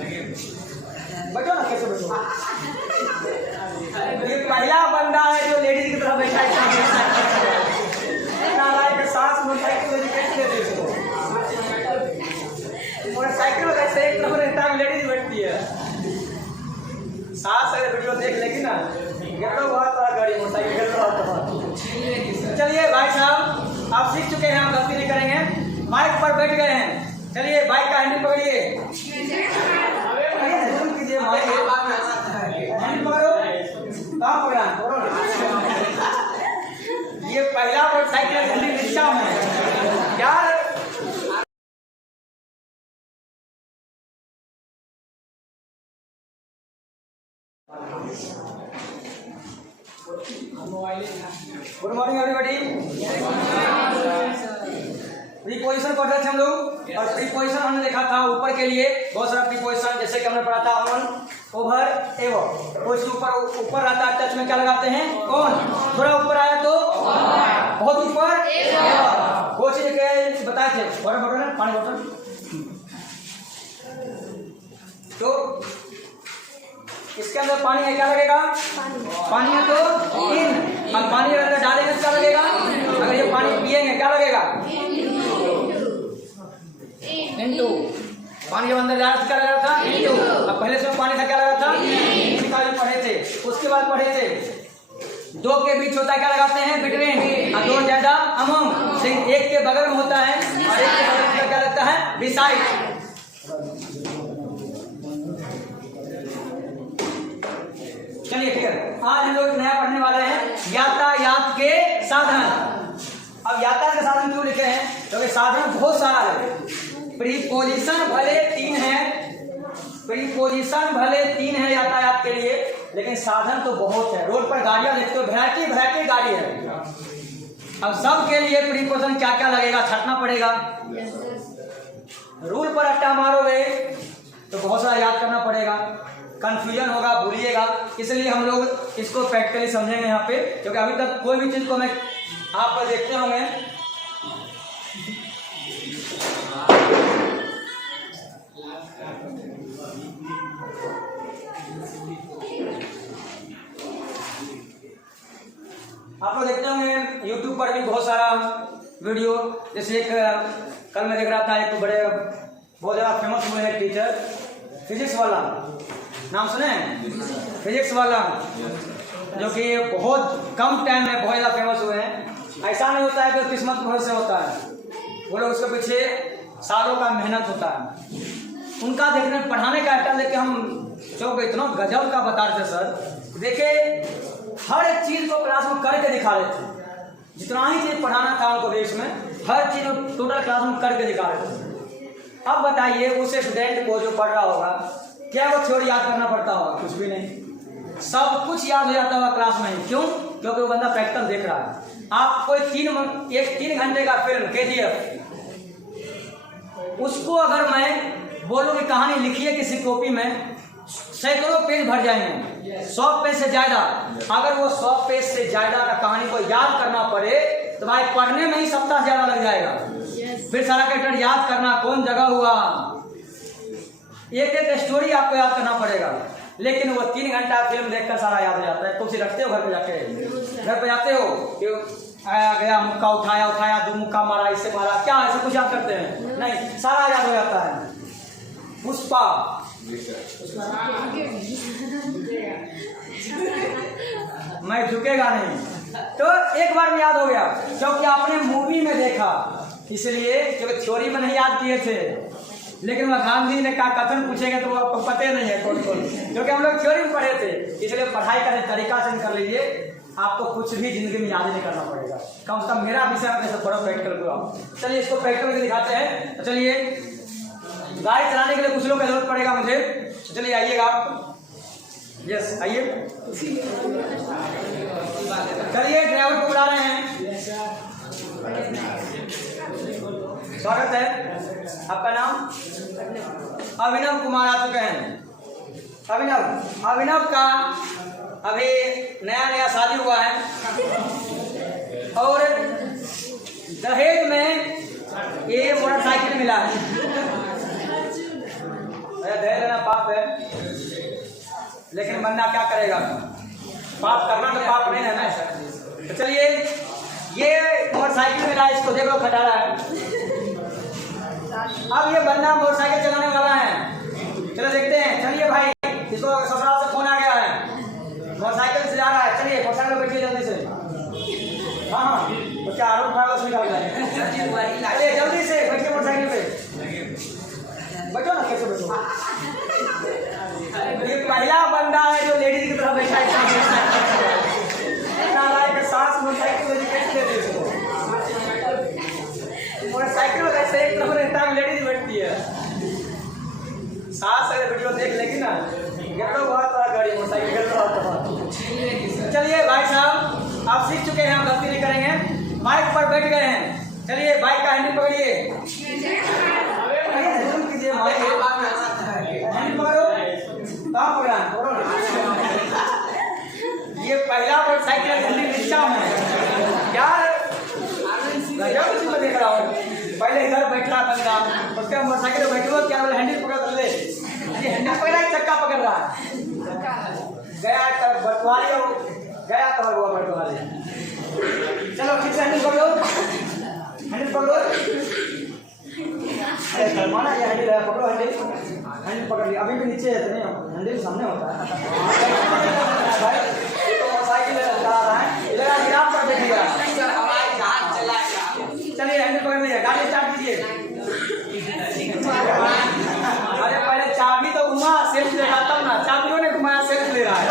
बैठो ना, कैसे बैठो। ये पहला बंदा है जो लेडीज की तरफ बैठा है। सास मोटरसाइकिल मोटरसाइकिल में कैसे एक नंबर रहता है, लेडीज बैठती है। सास अगर वीडियो देख लेगी ना, गिरो बहुत गाड़ी मोटरसाइकिल गिर रहा होता। चलिए भाई साहब, आप सीख चुके हैं, आप गलती नहीं करेंगे। बाइक पर बैठ गए हैं, चलिए बाइक का हैंडल पकड़िए। ये पहला मोटरसाइकिल दिल्ली रिक्शा में क्या गुड मॉर्निंग एवरीबॉडी। प्रीपोजिशन पढ़ रहे थे हम लोग, और प्रीपोजिशन हमने देखा था ऊपर के लिए बहुत सारा प्रीपोजिशन, जैसे कि हमने पढ़ा था ऑन, ओवर, एवर। कोई ऊपर ऊपर रहता है, टच में क्या लगाते हैं, ऑन। थोड़ा ऊपर आया तो बहुत ऊपर, वो चीज बताए थे। वाटर बॉटल है, पानी बॉटल। तो इसके अंदर पानी है, क्या लगेगा, पानी है तो इन। अब पानी अगर डालेंगे तो क्या लगेगा, अगर ये पानी पिएंगे क्या लगेगा, इनटू। पानी जब अंदर जा क्या लगा था, इनटू। अब पहले से पानी था, क्या लगा था, पढ़े थे। उसके बाद पढ़े थे दो के बीच होता है, क्या लगाते हैं, बिटवीन। और दो ज्यादा अमंग, लेकिन एक के बगल में होता है, और एक के बगल में क्या लगता है, बिसाइड। चलिए ठीक है, आज हम लोग नया पढ़ने वाले हैं यातायात के साधन। अब यातायात के साधन क्यों लिखे हैं, क्योंकि साधन बहुत सारा है। प्रीपोजिशन भले तीन है, प्रीपोजिशन भले तीन है यातायात के लिए, लेकिन साधन तो बहुत है। रोड पर गाड़ियां देखते हो, वैरायटी गाड़ी है। अब सब के लिए प्रीपोजिशन क्या क्या लगेगा, छटना पड़ेगा। रूल पर अट्टा मारोगे तो बहुत सारा याद करना पड़ेगा, कंफ्यूजन होगा, भूलिएगा। इसलिए हम लोग इसको प्रैक्टिकली समझेंगे यहाँ पे, क्योंकि अभी तक कोई भी चीज को मैं आप पर देखते होंगे। आप लोग देखते होंगे YouTube पर भी बहुत सारा वीडियो, जैसे एक कल मैं देख रहा था, एक बड़े बहुत ज़्यादा फेमस हुए हैं टीचर, फिजिक्स वाला, नाम सुने हैं, फिजिक्स वाला, जो कि बहुत कम टाइम में बहुत ज़्यादा फेमस हुए हैं। ऐसा नहीं होता है कि किस्मत भरोसे होता है, वो लोग उसके पीछे सालों का मेहनत होता है। उनका देखने पढ़ाने का स्टाइल देख के हम चौंक, इतना गजब का बता रहे थे सर। देखिए हर एक चीज़ को क्लास में करके दिखा रहे थे, जितना ही चीज़ पढ़ाना था उनको देश में, हर चीज़ टोटल क्लास में करके दिखा रहे थे। अब बताइए उस स्टूडेंट को जो पढ़ रहा होगा, क्या वो थ्योरी याद करना पड़ता होगा, कुछ भी नहीं, सब कुछ याद हो जाता होगा क्लास में। क्यों, क्योंकि वो बंदा प्रैक्टिकल देख रहा है। आप कोई 3 घंटे का फिल्म KGF, उसको अगर मैं बोलूँ कि कहानी लिखिए किसी कॉपी में, सैकड़ों पेज भर जाएंगे, 100 पेज से ज्यादा। अगर वो 100 पेज से ज्यादा का कहानी को याद करना पड़े तो भाई पढ़ने में ही सप्ताह ज्यादा लग जाएगा। फिर सारा कैरेक्टर याद करना, कौन जगह हुआ, एक एक स्टोरी आपको याद करना पड़ेगा। लेकिन वो 3 घंटा फिल्म देखकर सारा याद हो जाता है। तुम रखते हो घर पे जाके, घर पे जाते हो कि आया गया, मुक्का उठाया, 2 मुक्का मारा, इससे मारा, क्या ऐसा कुछ याद करते हैं, नहीं, सारा याद हो जाता है। पुष्पा मैं झुकेगा नहीं, तो एक बार में याद हो गया, क्योंकि आपने मूवी में देखा, इसलिए क्योंकि थ्योरी में नहीं याद किए थे। लेकिन वह गांधी ने कहा कथन पूछेंगे तो वो आपको पता नहीं है कौन कौन, क्योंकि हम लोग थ्योरी में पढ़े थे। इसलिए पढ़ाई का तरीका चेंज कर लीजिए, आपको कुछ भी जिंदगी में याद नहीं करना पड़ेगा। कम से कम मेरा विषय अपने से थोड़ा प्रैक्टिकल करो। चलिए इसको प्रैक्टिकल के दिखाते हैं। तो चलिए, गाड़ी चलाने के लिए कुछ लोग का जरूरत पड़ेगा मुझे, चलिए आइएगा आप, यस आइए। चलिए ड्राइवर को बुला रहे हैं, स्वागत है। आपका नाम? अभिनव कुमार आ चुके हैं। अभिनव का अभी नया शादी हुआ है और दहेज में ये मोटरसाइकिल मिला है। दहेज लेना पाप है, लेकिन बंदा क्या करेगा, पाप करना तो पाप नहीं है ना। तो चलिए ये मोटरसाइकिल मिला, इसको देखो खटारा है। अब ये बंदा मोटरसाइकिल चलाने वाला है, चलो देखते हैं। चलिए भाई, इसको ससुराल से फोन आ गया है, मोटरसाइकिल से जा रहा है। चलिए मोटरसाइकिल में बैठिए जल्दी से। हाँ हाँ, तो क्या आरोप फारोप निकाल रहा है? अरे जल्दी से बैठिए मोटरसाइकिल पे, बैठो ना, कैसे बैठो। ये पहला बंदा है जो लेडीज की तरह बैठा है। सास मोटरसाइकिल में कैसे देती है उसको? मोटरसाइकिल में कैसे एक तरफ रहता है, लेडीज बैठती है। सास अगर वीडियो देख लेगी ना, गिरो बहुत बड़ा गाड़ी मोटरसाइकिल गिर रहा होता। चलिए भाई साहब, आप सीख चुके हैं, आप गलती नहीं करेंगे। बाइक पर बैठ गए हैं, चलिए बाइक का हैंडल पकड़िए, कीजिए, हैंडल पकड़ो। कहाँ पकड़ा? ये पहला मोटरसाइकिल दिल्ली रिक्शा में यार, गजब देख रहा हूँ। पहले इधर बैठा बंदा, उसके मोटरसाइकिल में बैठे हुआ, क्या बोले हैंडल पकड़ ले, ये हैंडल पकड़ा, चक्का पकड़ रहा है। गया बटवारी हो गया तो हुआ बटवारी। चलो ठीक से हैंडल पकड़ो, हैंडल पकड़ो। अरे शर्माना, ये हैंडल है, पकड़ो हैंडल, हैंडल पकड़ लिया। अभी भी नीचे है, हैंडल सामने होता है भाई। साइकिल चला रहा है, इधर आराम कर देखिएगा। चलिए हैंडल पकड़ लीजिए, गाड़ी स्टार्ट कीजिए। अरे पहले चाबी तो घुमा, सेल्फ लेगा तब ना, चाबियों ने घुमाया, सेल्फ ले रहा है।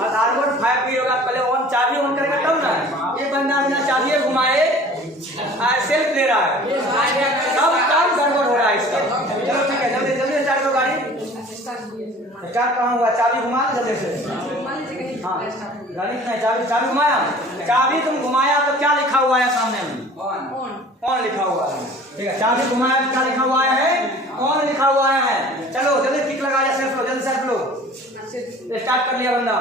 आधार कार्ड 5 होगा, पहले ऑन चाबी ऑन करेगा तब ना। ये बंदा बिना चाबी घुमाए सेल्फ ले रहा है, सब काम गड़बड़ हो रहा है इसका। चलो ठीक है, जल्दी जल्दी स्टार्ट करो गाड़ी। स्टार्ट कहाँ हुआ? चाबी घुमा जल्दी से। हाँ गाड़ी में चाबी घुमाया, चाबी तुम घुमाया तो क्या लिखा हुआ है सामने में? ऑन लिखा हुआ है। ठीक है, चाबी घुमाया तो क्या लिखा हुआ है? ऑन लिखा हुआ है। चलो जल्दी किक लगा, सेल्फ लो, जल्दी सेल्फ लो। स्टार्ट कर लिया बंदा,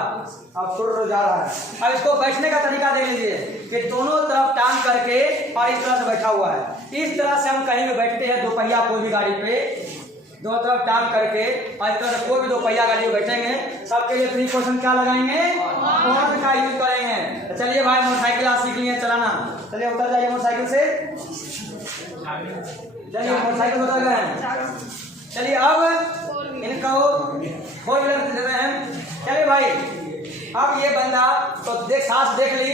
अब शुरू जा रहा है। अब इसको बैठने का तरीका देख लीजिए कि दोनों तरफ टांग करके और इस तरह से बैठा हुआ है। इस तरह से हम कहीं भी बैठते हैं, दो पहिया कोई भी गाड़ी पे, दोनों तरफ टांग करके और इस तरह से कोई भी दो पहिया गाड़ी में बैठेंगे, सबके लिए प्रीकॉशन क्या लगाएंगे? ऑन का यूज करेंगे। तो चलिए भाई, मोटरसाइकिल आप सीख लिए चलाना। चलिए उतर जाइए मोटरसाइकिल से, चलिए मोटरसाइकिल उतर गए हैं। चलिए अब इनको फोर व्हीलर दे रहे हैं। चलिए भाई, अब ये बंदा तो सास देख ली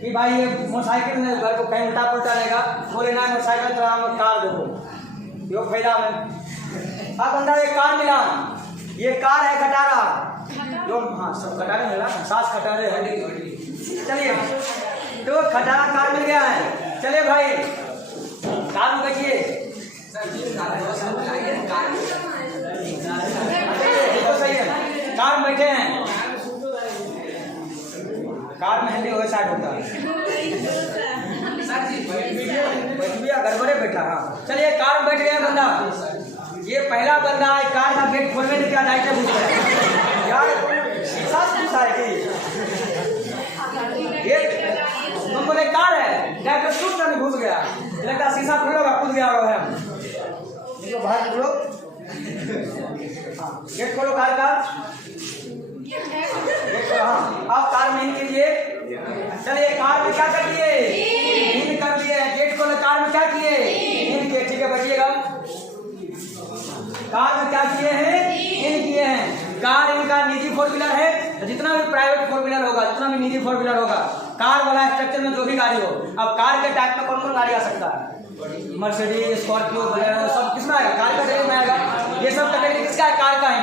कि भाई ये मोटरसाइकिल में घर को कहीं उल्टा पुल्टा लेगा, बोले ना मोटरसाइकिल चला, कार देखो यो फायदा में। अब बंदा एक कार मिला, ये कार है खटारा, जो हाँ सब खटारे मिला, सास खटारे है। चलिए तो खटारा कार मिल गया है। चलिए भाई कार में बैठिए, तो सही है, कार में बैठे हैं, कार में हैंडल वैसा होता है, गड़बड़े बैठा। हाँ चलिए कार में बैठ गया बंदा। ये पहला बंदा है, कार का गेट खोलने के क्या लाइट पूछ रहा है यार, शीशा पूछा है कि तुम बोले कार है, जाकर टूट कर घुस गया, लगता शीशा खोलोगा कूद गया है। बाहर खोलो, गेट खोलो कार का, गेट खोलो। हाँ आप कार में इन कीजिए। चलिए कार में क्या कर दिए? इन कर दिए। गेट खोलो, कार में क्या किए? इन किए। ठीक है बैठिएगा। कार में क्या किए हैं? इन किए हैं। कार इनका निजी फोर व्हीलर है, जितना भी प्राइवेट फोर व्हीलर होगा, जितना भी निजी फोर व्हीलर होगा, कार वाला स्ट्रक्चर में जो भी गाड़ी हो। अब कार के टाइप में कौन कौन गाड़ी आ सकता है? मर्सिडीज, स्कॉर्पियो, बोलेरो, सब किसमें आएगा? कार कैटेगरी में आएगा। ये सब कैटेगरी किसका है? कार का है,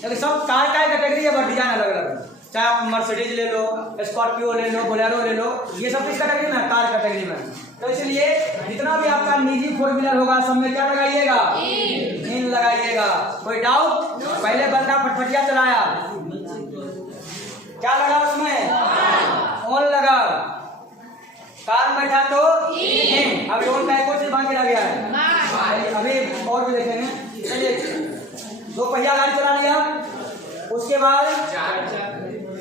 क्योंकि सब कार का कैटेगरी है, बट डिजाइन अलग अलग। चाहे आप मर्सिडीज ले लो, स्कॉर्पियो ले लो, बोलेरो ले लो, ये सब किस कैटेगरी में? कार कैटेगरी में। तो इसलिए जितना भी आपका निजी फोर व्हीलर होगा, सब में क्या लगाइएगा? इन लगाइएगा। कोई डाउट? पहले बंदा फटफटिया चलाया, क्या लगा उसमें? ऑन लगा। कार में बैठा तो इन। अभी ऑन का एक और चीज बाकी रह गया है, अभी और भी देखेंगे। चलिए दो पहिया गाड़ी चला लिया, उसके बाद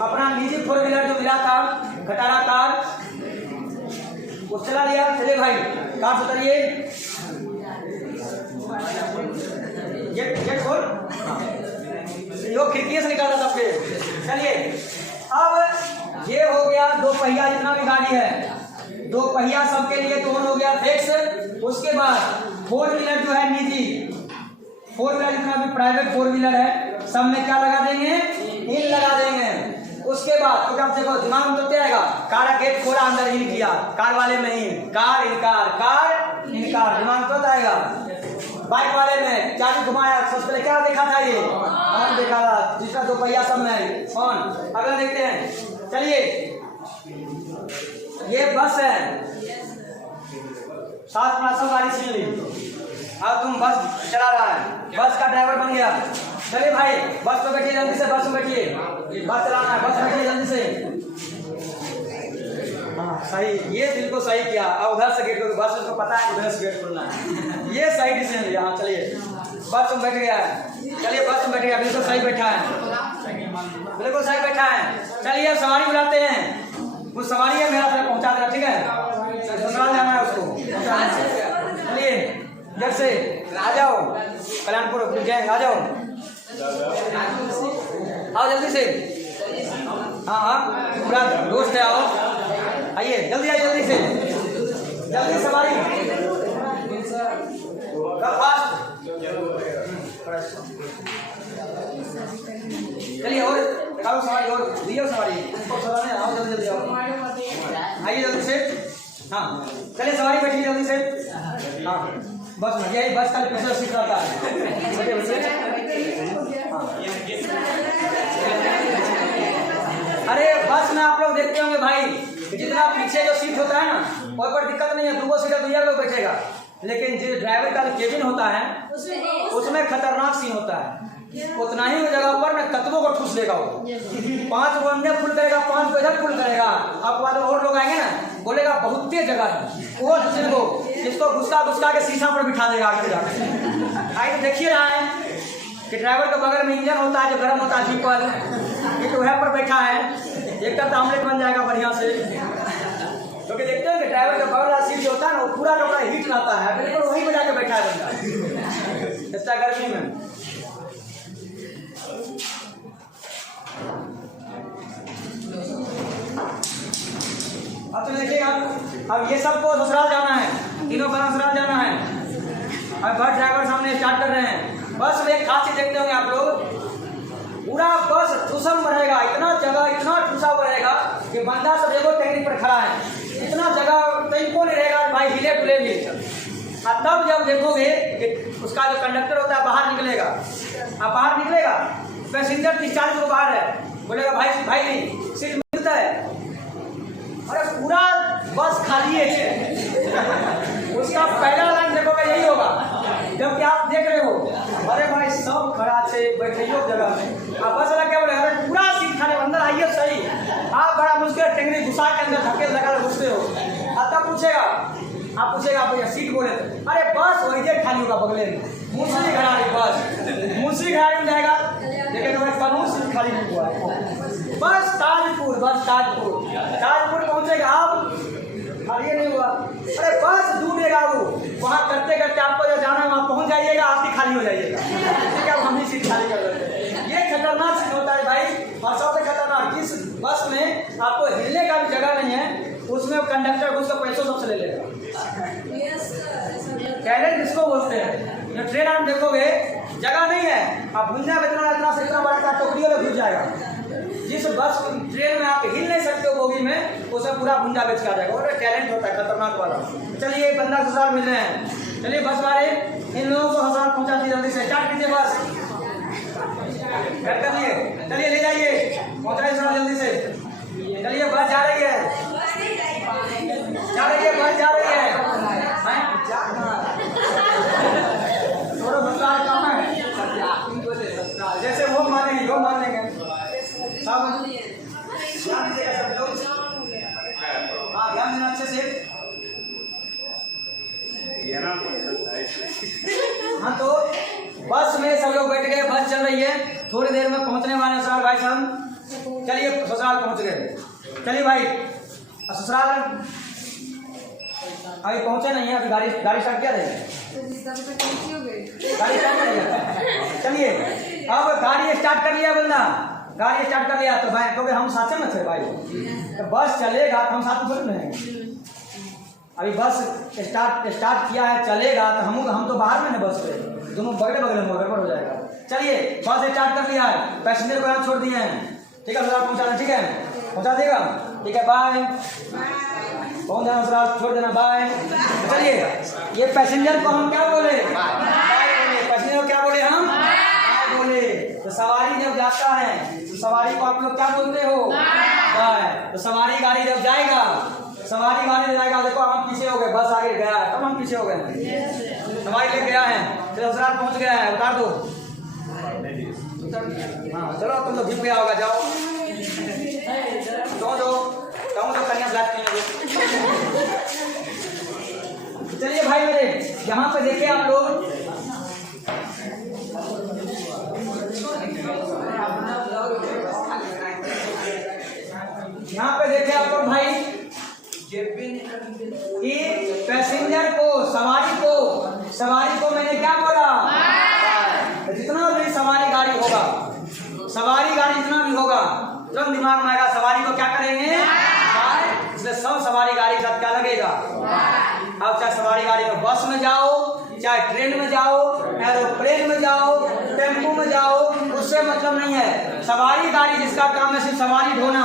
अपना निजी फोर व्हीलर जो मिला था, खटारा कार, वो चला लिया। चलिए भाई कार से उतरिए, गेट खोल। चलिए अब ये हो गया दो पहिया जितना भी गाड़ी है, दो पहिया सबके लिए तो हो गया फिक्स। उसके बाद फोर व्हीलर जो है निजी, फोर व्हीलर जितना भी प्राइवेट फोर व्हीलर है सब में क्या लगा देंगे, इन लगा देंगे। उसके बाद तो आप देखो दिमाग में तो क्या आएगा, कार का गेट खोला अंदर इन किया, कार वाले में ही कार इनकार, कार इनकार, दिमाग में तो आएगा। बाइक वाले में चाबी घुमाया, सबसे पहले क्या देखा था, ये ऑन देखा था, जिसका दो पहिया सब में ऑन। अगला देखते हैं, चलिए ये बस है, 7 गाड़ी छीन ली, अब तुम बस चला रहा है, बस का ड्राइवर बन गया। चलिए भाई बस में बैठिए, जल्दी से बस में बैठिए, बस चलाना है, बस में बैठिए जल्दी से। हाँ सही, ये दिल को सही किया। अब उधर से गेट को, बस उसको पता है उधर से गेट खोलना है, ये सही डिसीजन लिया। हाँ चलिए बस में बैठ गया है, चलिए बस में बैठ गया, बिल्कुल सही बैठा है, बिल्कुल सही बैठा है। चलिए सवारी बुलाते हैं, वो सवारी है मेरा तक पहुँचा देना, ठीक है, ससुराल जाना है उसको पहुँचा देना। चलिए इधर से आ जाओ, कल्याणपुर गैंग आ जाओ, आओ जल्दी से। हाँ हाँ पूरा दोस्त है, आओ आइए जल्दी, आइए जल्दी से, जल्दी सवारी फास्ट। चलिए और आओ सवारी, और दियो सवारी, आओ जल्दी जल्दी आओ, आइए जल्दी से। हाँ चलिए सवारी बैठिए जल्दी से। हाँ बस में यही बस का प्रेशर सीट रहता है, बैठे बच्चे। अरे बस में आप लोग देखते होंगे भाई, जितना पीछे जो सीट होता है ना, कोई पर दिक्कत नहीं है, दो सीटर भैया लोग बैठेगा, लेकिन जो ड्राइवर का जो केबिन होता है उसमें खतरनाक सीन होता है। उतना ही जगह पर ना कतबों को ठूस लेगा वो, 5 को अंदर फुल करेगा, 5 को इधर फुल करेगा। अब बाद में और लोग आएंगे ना, बोलेगा बहुत तेज जगह है, वो दूसरे को इसको घुसका के शीशा पर बिठा देगा आगे जाकर। आगे देखिए रहा है कि ड्राइवर के बगल में इंजन होता है जो गर्म होता है जीप पर, ये तो वह पर बैठा है, एक तरफ आमलेट बन जाएगा बढ़िया से। क्योंकि देखते हैं कि ड्राइवर का बगल वाला सीट जो होता है ना, वो पूरा कपड़ा हीट रहता है, बिल्कुल वहीं पर जाकर बैठा है बंदा इतना गर्मी में। अब तो देखिए अब ये सबको ससुराल जाना है, तीनों का ससुराल जाना है। अब बस ड्राइवर सामने स्टार्ट कर रहे हैं। बस में एक खास चीज देखते होंगे आप लोग, पूरा बस ठूसम रहेगा, इतना जगह इतना ठूसा हुआ रहेगा कि बंदा सब देखो टेक्निक पर खड़ा है, इतना जगह तरीको नहीं रहेगा भाई, हिले डुले भी। और तब जब देखोगे कि उसका जो कंडक्टर होता है बाहर निकलेगा, अब बाहर निकलेगा, पैसेंजर 30-40 को बाहर है, बोलेगा भाई भाई नहीं सीट मिलता है, अरे पूरा बस खाली है। उसका पहला लाइन देखोगे यही होगा, जबकि आप देख रहे हो अरे भाई सब खड़ा से बैठे जगह में, आप बस वाला क्या बोले, अरे पूरा सीट खाली, अंदर आइए सही। आप बड़ा मुश्किल टेंगरी घुसा के अंदर धक्के लगा घुसते हो, तब पूछेगा, आप पूछेगा भैया सीट बोले, अरे बस वही खाली होगा बगले में, मुंशी घराड़ी बस, मुंशी घराड़ी में जाएगा, लेकिन वह कानून सीट खाली नहीं हुआ है। बस ताजपुर, बस ताजपुर पहुंचेगा, आप खाली नहीं हुआ, अरे बस डूबेगा वो, वहाँ करते करते आपको जो जाना है वहाँ पहुँच जाइएगा, आप ही खाली हो जाइएगा, ठीक है, हम ही सीट खाली कर देते हैं। ये खतरनाक सीन होता है भाई, और सबसे खतरनाक जिस बस में आपको हिलने का भी जगह नहीं है, उसमें कंडक्टर उसका पैसों सबसे ले लेगा। टैलेंट इसको बोलते हैं। जो ट्रेन आप देखोगे जगह नहीं है, आप भुंजा बेचना इतना से इतना बड़ा टोकरियों में घुस जाएगा। जिस बस ट्रेन में आप हिल नहीं सकते हो बोगी में, उसे पूरा भुंजा बेच के आ जाएगा, और टैलेंट होता है खतरनाक वाला। चलिए बंदा ससुराल मिल रहे हैं, चलिए बस वाले इन लोगों को ससुराल पहुंचा दिए, जल्दी से स्टार्ट कीजिए बस, कर लिए, चलिए ले जाइए, पहुंचाइए ससुराल जल्दी से। चलिए बस जा रही है, बस जा रही है, थोड़ा भंगार काम है, जैसे वो मानेंगे वो मान लेंगे सब, ध्यान दीजिएगा सब लोग, हाँ ध्यान देना अच्छे से। हाँ तो बस में सब लोग बैठ गए, बस चल रही है, थोड़ी देर में पहुंचने वाले ससुराल भाई साहब। चलिए ससुराल पहुंच गए, चलिए भाई ससुराल अभी पहुंचे नहीं है, अभी गाड़ी स्टार्ट किया थे, गाड़ी स्टार्ट कर लिया। चलिए अब गाड़ी स्टार्ट कर लिया बंदा, गाड़ी स्टार्ट कर लिया तो भाई क्योंकि हम साथ में थे भाई, तो बस चलेगा तो हम साथ में थोड़ी रहेंगे। अभी बस स्टार्ट किया है, चलेगा तो हम तो बाहर में ना बस पे, दोनों बगल बगल में गड़बड़ हो जाएगा। चलिए बस स्टार्ट कर लिया है, पैसेंजर को यहाँ छोड़ दिए हैं, ठीक है सर पहुँचा दें, ठीक है पहुँचा देगा, ठीक है बाय, पहुँच जाना सर, छोड़ देना बाय। चलिए ये पैसेंजर को हम क्या बोले, पैसेंजर को क्या बोले, हम बाय बोले। तो सवारी जब जाता है तो सवारी को आप लोग क्या बोलते हो, बाय। तो सवारी गाड़ी जब जाएगा, सवारी गाड़ी जाएगा, देखो हम पीछे हो गए, बस आगे गया है तब हम पीछे हो गए, सवारी ले गया है, चलो ससुराल पहुंच गया है, उतार दो। हाँ चलो तुम लोग भीग गया होगा, जाओ तो कन्या ब्लैक नहीं। चलिए भाई मेरे यहाँ पे देखिए आप लोग, यहाँ पे देखिए आप लोग भाई कि पैसेंजर को, सवारी को मैंने क्या बोला, जितना भी सवारी गाड़ी होगा, सवारी गाड़ी जितना भी होगा तुरंत दिमाग में आएगा सवारी को क्या करेंगे, इसलिए सब सवारी गाड़ी साथ क्या लगेगा। अब चाहे सवारी गाड़ी में बस में जाओ, चाहे ट्रेन में जाओ, एरोप्लेन में जाओ, टेम्पो में जाओ, उससे मतलब नहीं है। सवारी गाड़ी जिसका काम है सिर्फ सवारी ढोना,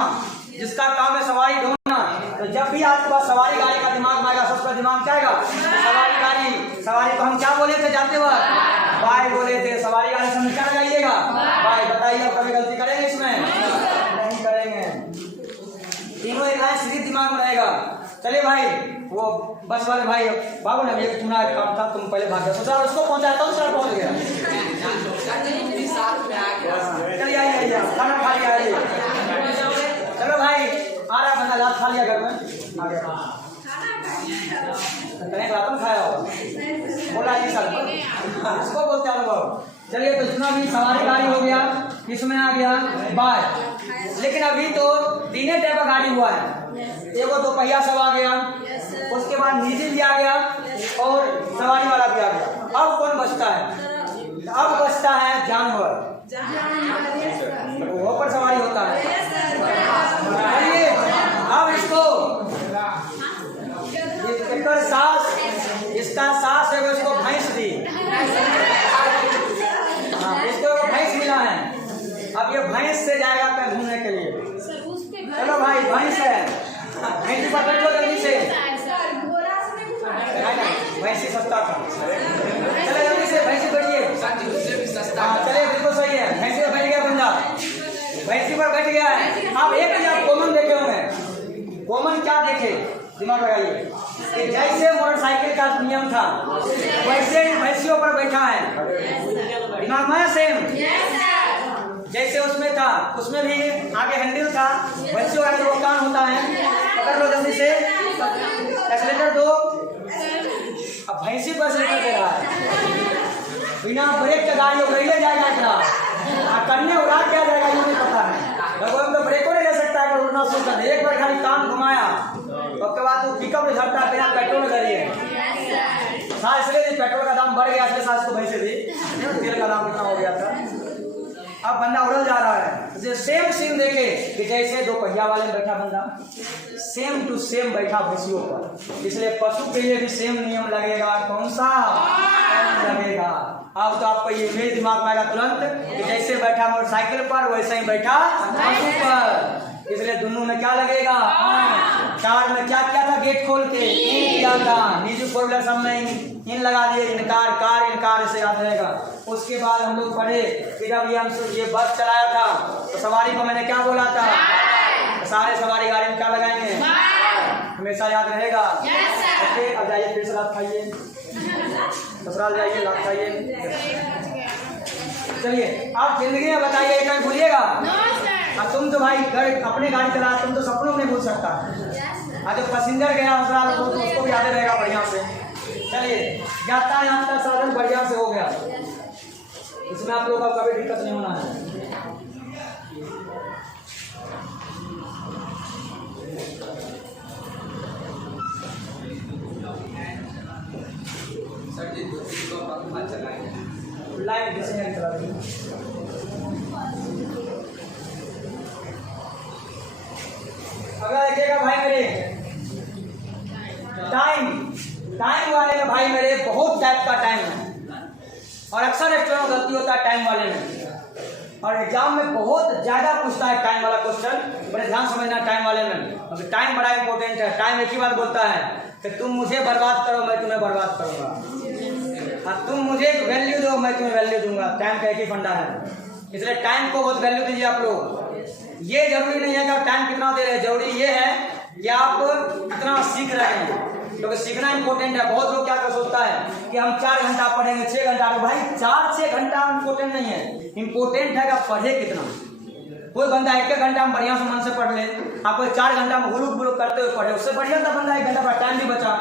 जिसका काम है सवारी ढोना, तो जब भी आपके पास सवारी गाड़ी का दिमाग में आएगा, सबका दिमाग क्या आएगा, सवारी गाड़ी। सवारी को हम क्या बोले थे जाते वक्त, बाय बोले थे, सवारी गाड़ी से क्या लगाइएगा, बाय। बताइए अब कभी गलती करेंगे इसमें, नहीं करेंगे, तीनों एक लाइन सीधी दिमाग में रहेगा। चलिए भाई वो बस वाले भाई बाबू ने एक तुम्हारा काम था, तुम पहले भाग गए, सोचा उसको पहुंचाता हूँ, सर पहुंच गया। चलिए आइए खाना खा लिया, चलो भाई आ रहा बंदा, लात खा लिया घर में, आ गया रातन खाया होगा, बोला जी सर इसको बोलते अनुभव। चलिए तो जितना भी सवारी गाड़ी हो गया, किसमें आ गया, बाय। लेकिन अभी तो तीन टाइप का गाड़ी हुआ है, एगो दो पहिया सब आ गया, उसके बाद निजी भी आ गया और सवारी वाला भी आ गया। अब कौन बचता है, अब बचता है जानवर, वो पर सवारी होता है। अब इसको इसका सास है, इसको भैंस दी, हाँ इसको भैंस मिला है। अब ये भैंस से जाएगा कहीं घूमने के लिए, चलो भाई भैंस है, भैंस पर बैठो जल्दी से, भैंसी सस्ता था, चले जल्दी से भैंसी बैठिए, हाँ चलिए बिल्कुल सही है, भैंसी पर बैठ गया बंदा, भैंसी पर बैठ गया है। अब एक आप कॉमन देखे होंगे, कॉमन क्या देखे दिमाग लगाइए, जैसे मोटरसाइकिल का नियम था वैसे ही भैंसियों पर बैठा है, दिमाग में सेम जैसे उसमें था, उसमें भी आगे हैंडल था, भैंसियों का जो कान होता है, पकड़ लो जल्दी से, एक्सीलेटर दो। अब भैंसी पर एक्सीलेटर दे रहा है, बिना ब्रेक के गाड़ी उड़े जाएगा, क्या करने उड़ा क्या जाएगा ये नहीं पता है, भगवान तो ब्रेक नहीं ले सकता है, उड़ना शुरू कर दे, एक बार खाली कान घुमाया उसके बाद वो पिकअप में झटका बिना पेट्रोल करिए, इसलिए पेट्रोल का दाम बढ़ गया, इसलिए सास को भैंसे दी, तेल का दाम कितना हो गया था। अब बंदा उड़ल जा रहा है, जो सेम सीन देखे कि जैसे दो पहिया वाले में बैठा बंदा, सेम टू सेम बैठा भैंसियों पर, इसलिए पशु के लिए भी सेम नियम लगेगा, कौन सा लगेगा। अब तो आपको ये मेरे दिमाग में आएगा तुरंत कि जैसे बैठा मोटरसाइकिल पर वैसे ही बैठा पशु पर, इसलिए दोनों में क्या लगेगा, कार में क्या किया था, गेट खोल के इन किया था, निजी फोर व्हीलर सब में इन लगा दिए, इनकार कार इनकार से याद रहेगा। उसके बाद हम लोग पढ़े कि जब ये बस चलाया था तो सवारी को मैंने क्या बोला था, तो सारे सवारी गाड़ी में क्या लगाएंगे, हमेशा याद रहेगा। ओके अब जाइए फिर से लात खाइए, ससुराल जाइए लात खाइए। चलिए आप जिंदगी में बताइए कहीं भूलिएगा, तुम तो भाई घर अपने गाड़ी चला, तुम तो सपनों में भूल सकता है, आज पैसेंजर गया ससुराल तो उसको भी याद रहेगा बढ़िया से। चलिए यातायात का साधन बढ़िया से हो गया, इसमें आप लोगों का कभी दिक्कत नहीं होना है। लाइट डिसीजन करा और अक्सर स्टूडेंट गलती होता है टाइम वाले में, और एग्जाम में बहुत ज़्यादा पूछता है टाइम वाला क्वेश्चन। बड़े ध्यान समझना टाइम वाले में, अभी टाइम बड़ा इंपॉर्टेंट है। टाइम एक ही बात बोलता है कि तुम मुझे बर्बाद करो, मैं तुम्हें बर्बाद करूँगा, और तुम मुझे वैल्यू दो, मैं तुम्हें वैल्यू दूंगा। टाइम का एक ही फंडा है, इसलिए टाइम को बहुत वैल्यू दीजिए आप लोग। ये जरूरी नहीं है कि आप टाइम कितना दे रहे हैं, जरूरी ये है कि आप कितना सीख रहे हैं, क्योंकि सीखना इंपॉर्टेंट है। बहुत लोग क्या कर सोचता है कि हम 4 घंटा पढ़ेंगे, 6 घंटा, भाई 4-6 घंटा इंपॉर्टेंट नहीं है, इंपॉर्टेंट है कि आप पढ़े कितना। कोई बंदा 1 घंटा में बढ़िया से मन से पढ़ ले, आप कोई 4 घंटा में हुलूक बुलूक करते हुए पढ़े, उससे बढ़िया था बंदा 1 घंटा पर टाइम भी बचा।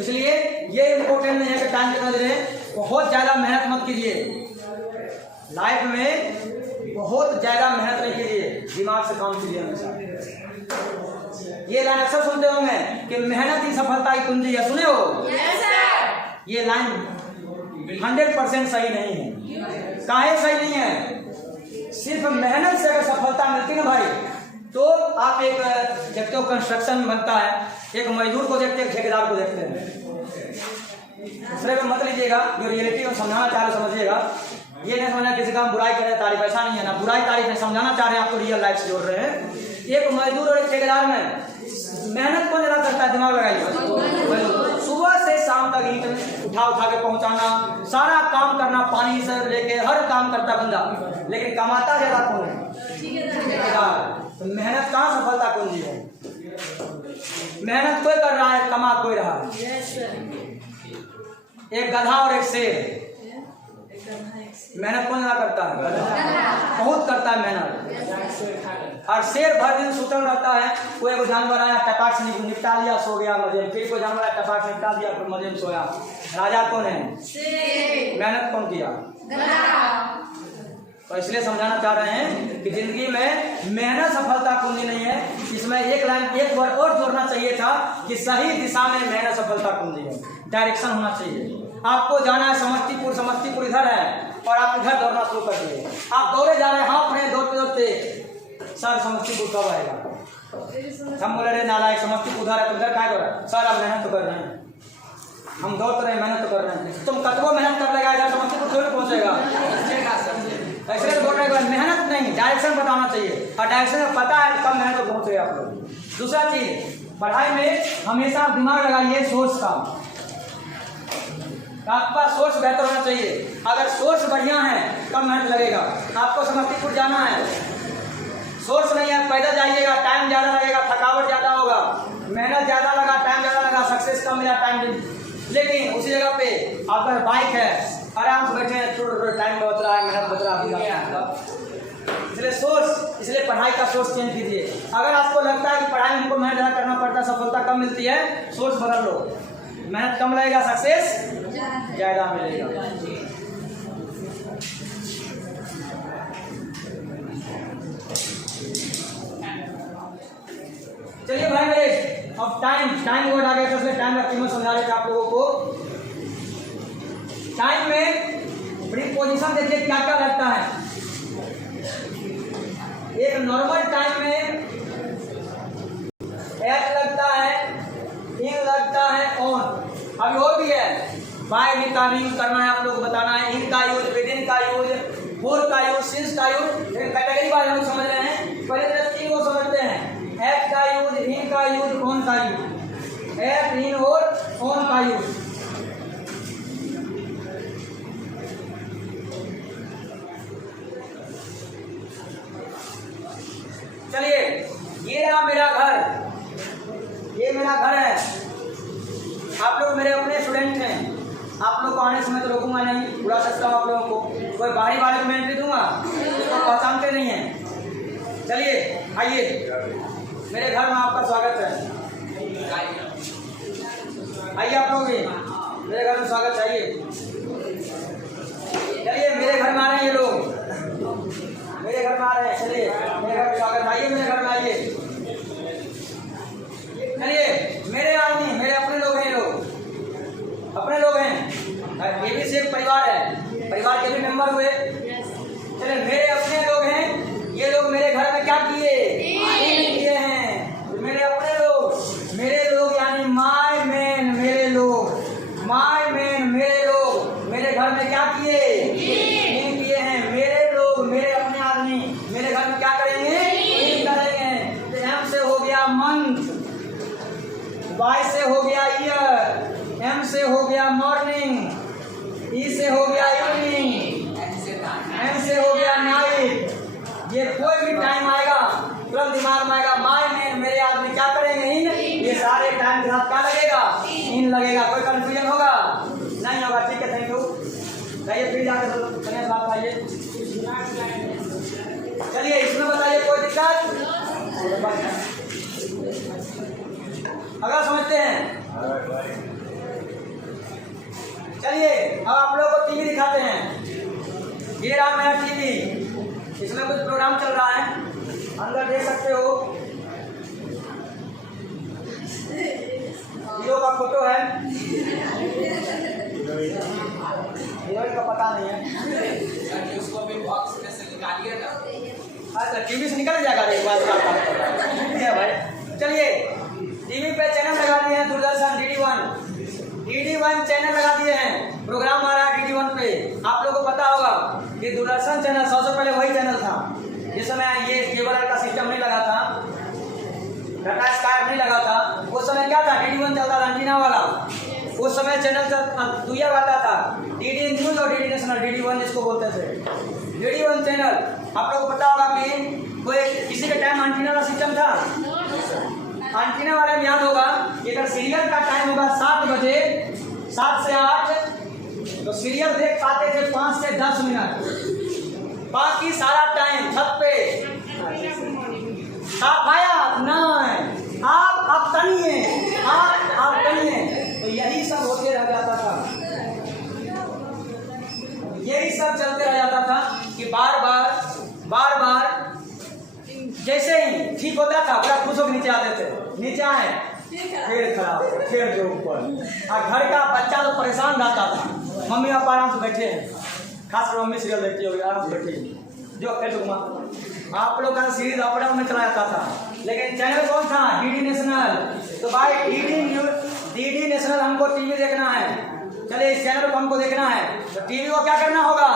इसलिए ये इंपॉर्टेंट नहीं है कि टाइम कितना दे रहे, बहुत ज़्यादा मेहनत मत कीजिए लाइफ में, बहुत ज़्यादा मेहनत नहीं कीजिए, दिमाग से काम कीजिए हमेशा। ये लाइन अक्सर सुनते होंगे कि मेहनत ही सफलता की कुंजी है, सुने हो? yes, ये लाइन 100% सही नहीं है। काहे सही नहीं है? सिर्फ मेहनत से अगर सफलता मिलती ना भाई, तो आप एक देखते हो कंस्ट्रक्शन बनता है, एक मजदूर को देखते हैं, ठेकेदार को देखते हैं। दूसरे में मत लीजिएगा, जो रियलिटी में समझाना चाह रहे समझिएगा। ये नहीं समझना किसी का हम बुराई करें तारीफ, ऐसा नहीं है ना, बुराई तारीफ नहीं, समझाना चाह रहे हैं आपको, रियल लाइफ से जोड़ रहे हैं। एक मजदूर और एक ठेकेदार में मेहनत कौन ज्यादा करता है? दिमाग लगाइए। सुबह से शाम तक ईंट उठा के पहुंचाना, सारा काम करना, पानी से लेके हर काम करता बंदा, लेकिन कमाता ज्यादा कौन है? ठेकेदार। तो मेहनत कहाँ सफलता कुंजी है? मेहनत कोई कर रहा है, कमा कोई रहा है। एक गधा और एक शेर, मेहनत कौन ज्यादा करता है? बहुत करता है मेहनत। और शेर भर दिन सुतल रहता है, कोई एगो जानवर आया टपाक से निपटा लिया, सो गया मजे में, फिर कोई जानवर आया टपाक से निपटा दिया, फिर मजे में सोया। राजा कौन है? मेहनत कौन किया? तो इसलिए समझाना चाह रहे हैं कि जिंदगी में मेहनत सफलता कुंजी नहीं है। इसमें एक लाइन, एक वर्ड और जोड़ना चाहिए था कि सही दिशा में मेहनत सफलता कुंजी है। डायरेक्शन होना चाहिए। आपको जाना है समस्तीपुर, समस्तीपुर इधर है और आप इधर दौड़ना शुरू कर दिए, आप दौड़े जा रहे हैं, हाँ अपने दौड़ते दौड़ते सर समस्तीपुर कब आएगा? हम बोले रहे नालायक, समस्तीपुर उधर है, तो उधर क्या दौड़ा? सर आप मेहनत तो कर रहे हैं, हम दौड़ रहे हैं, मेहनत तो कर रहे हैं। तुम कतबो मेहनत कर लेगा, इधर समस्तीपुर थोड़ी पहुंचेगा। ऐसे बोल रहे हैं मेहनत नहीं, डायरेक्शन बताना चाहिए, और डायरेक्शन में पता है कब मेहनत तो पहुंच रहे आप लोग। दूसरा चीज, पढ़ाई में हमेशा दिमाग लगाइए सोर्स का, आपका सोर्स बेहतर होना चाहिए। अगर सोर्स बढ़िया है कम मेहनत लगेगा। आपको समस्तीपुर जाना है, सोर्स नहीं है, पैदल जाइएगा, टाइम ज़्यादा लगेगा, थकावट ज़्यादा होगा, मेहनत ज़्यादा लगा, टाइम ज़्यादा लगा, सक्सेस कम मिला, टाइम। लेकिन उसी जगह पे आपका बाइक है, आराम से बैठे हैं, थोड़ा टाइम बच रहा है, मेहनत बच रहा है। इसलिए सोर्स, इसलिए पढ़ाई का सोर्स चेंज कीजिए। अगर आपको लगता है कि पढ़ाई में हमको मेहनत ज़्यादा करना पड़ता है, सफलता कम मिलती है, सोर्स बदल लो, मेहनत कम लगेगा, सक्सेस ज़्यादा मिलेगा। चलिए भाई मेरे, अब टाइम वर्ड आ गया, सबसे टाइम का कीमत समझा रहे थे आप लोगों को। टाइम में प्रीपोजिशन देखिए क्या क्या लगता है। एक नॉर्मल टाइम में एट लगता है, इन लगता है, ऑन। अभी और भी है, बाय भी का यूज करना है, आप लोग को बताना है, इन का यूज, विद इन का यूज, फॉर का यूज, सिंस का यूज। कैटेगरी बार हम समझ रहे हैं, पहले तो 3 को समझते हैं, एट का यूज, इन का यूज, ऑन का यूज। एट, इन और ऑन का यूज। चलिए, ये रहा मेरा घर, ये मेरा घर है, आप लोग मेरे अपने स्टूडेंट हैं, आप लोग को आने समय तो रोकूंगा नहीं, बुला सकता हूँ आप लोगों को, कोई बाहरी वाले को मैं एंट्री दूंगा तो पहचानते नहीं हैं। चलिए आइए, मेरे घर में आपका स्वागत है, आइए आप लोग भी, मेरे घर में स्वागत है, आइए। चलिए मेरे घर में आ रहे हैं ये लोग, मेरे घर में आ रहे हैं, चलिए मेरे घर में स्वागत, आइए मेरे घर में आइए। चलिए मेरे आदमी, मेरे अपने लोग हैं, लोग अपने लोग हैं, ये भी से एक परिवार है, परिवार के भी मेंबर हुए। चलिए मेरे अपने लोग हैं, ये लोग मेरे घर में क्या किए हैं, मेरे अपने लोग, मेरे लोग यानी माय मैन, मेरे लोग, माय मैन, मेरे लोग। वाई से हो गया ईयर, एम से हो गया मॉर्निंग, ई से हो गया इवनिंग, एन से हो गया नाइट। ये कोई भी टाइम आएगा तुरंत दिमाग में आएगा माय मैन, मेरे आदमी क्या करेंगे इन, ये सारे टाइम के साथ क्या लगेगा, इन लगेगा। कोई कंफ्यूजन होगा नहीं होगा, ठीक है, थैंक यू। जाइए फिर जाकर बात आइए, चलिए इसमें बताइए कोई दिक्कत अगर समझते हैं। चलिए अब आप लोगों को टीवी दिखाते हैं। ये रहा मेरा टीवी, इसमें कुछ प्रोग्राम चल रहा है, अंदर देख सकते हो। हीरो का फोटो है, हीरोइन का पता नहीं है, उसको भी बॉक्स में से निकालिएगा। अच्छा टीवी से निकल जाएगा एक बार भाई। चलिए टीवी पे चैनल लगा दिए हैं, दूरदर्शन DD1 चैनल लगा दिए हैं, प्रोग्राम आ रहा है DD1 पे। आप लोगों को पता होगा कि दूरदर्शन चैनल सबसे पहले वही चैनल था जिस समय ये केबल का सिस्टम नहीं लगा था, टाटा स्काई नहीं लगा था। उस समय क्या था, DD1 चलता था एंटीना वाला। उस समय चैनल दुनिया आता था DD न्यूज और DD नेशनल, DD1 जिसको बोलते थे। DD1 चैनल आप लोगों को पता होगा कि कोई किसी के टाइम एंटीना का सिस्टम था, एंटीना वाले में याद होगा कि अगर सीरियल का टाइम होगा 7 बजे 7 से 8 तो सीरियल देख पाते थे 5 से 10 मिनट, बाकी सारा टाइम छत पे आप आया नहीं, आप तनिए, आप तनिए, तो यही सब होते रह जाता था, यही सब चलते रह जाता था कि बार बार जैसे ही ठीक होता था पूरा खुश होकर नीचे आते थे, नीचे आए फिर खराब, फिर जो ऊपर। और घर का बच्चा तो परेशान रहता था, मम्मी पापा आराम से बैठे हैं, खासकर मम्मी सीरियल देखती होगी, आराम से बैठी जो फिर आप लोग का सीरीज अप डाउन में चला जाता था। लेकिन चैनल कौन था, DD नेशनल। तो भाई DD नेशनल हमको टीवी देखना है, चलिए इस चैनल को हमको देखना है तो टीवी को क्या करना होगा,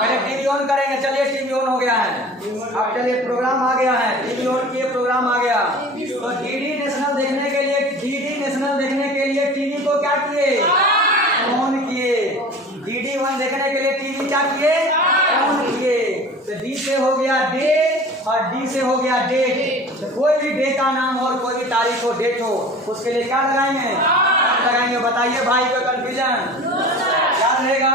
पहले टीवी ऑन करेंगे। चलिए टीवी ऑन हो गया है, अब चलिए प्रोग्राम आ गया है, टीवी ऑन किए प्रोग्राम आ गया। तो DD नेशनल देखने के लिए टीवी को क्या किए, ऑन किए। DD1 देखने के लिए टीवी क्या किए, ऑन किए। तो D से हो गया डे और D से हो गया डेट। तो कोई भी डे का नाम और कोई भी तारीख हो, डेट हो, उसके लिए क्या लगाएंगे बताइए भाई, कोई कंफ्यूजन याद रहेगा।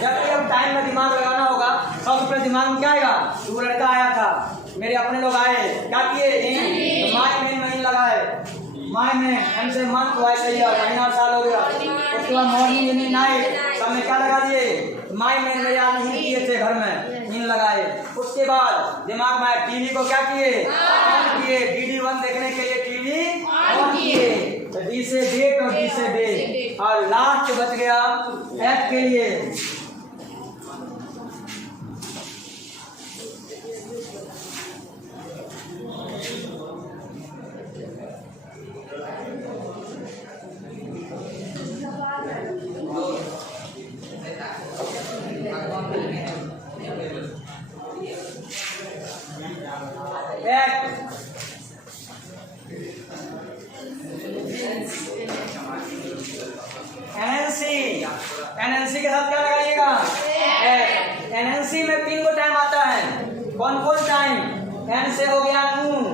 जब भी अब टाइम में दिमाग लगाना होगा सबसे पहले दिमाग में क्या आएगा, वो लड़का आया था, मेरे अपने लोग आए, क्या किए, माय में नहीं लगाए, माय में एम से मंथ, वाई से ईयर, महीना साल हो गया। उसके बाद मॉर्निंग इवनिंग नाइट सब में क्या लगा दिए, माय में मेरे यहाँ नहीं किए थे घर में, इन लगाए। उसके बाद दिमाग में टीवी को क्या किए, ऑन किए। DD1 देखने के लिए टीवी ऑन किए। तो D से डेट और D से डे, और लास्ट बच गया F के लिए। एनएनसी के साथ क्या लगाइएगा, एनएनसी में 3 को टाइम आता है, कौन कौन टाइम, एन से हो गया नून,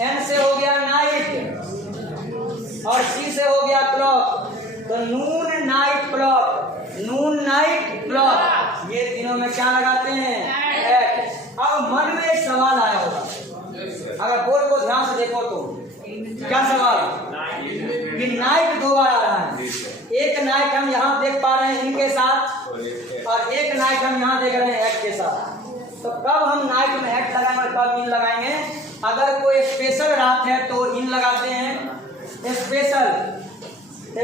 एन से हो गया नाइट और सी से हो गया क्लॉक। तो नून नाइट क्लॉक, ये तीनों में क्या लगाते हैं, अब मन में एक सवाल आया होगा, अगर बोर्ड को ध्यान से देखो तो क्या सवाल, कि नाइट 2 बार आ रहा है, एक नाइट हम यहाँ देख पा रहे हैं इनके साथ और एक नाइट हम यहाँ देख रहे हैं एक्ट के साथ। तो कब हम नाइट में एक्ट लगाएंगे और कब इन लगाएंगे, अगर कोई स्पेशल रात है तो इन लगाते हैं,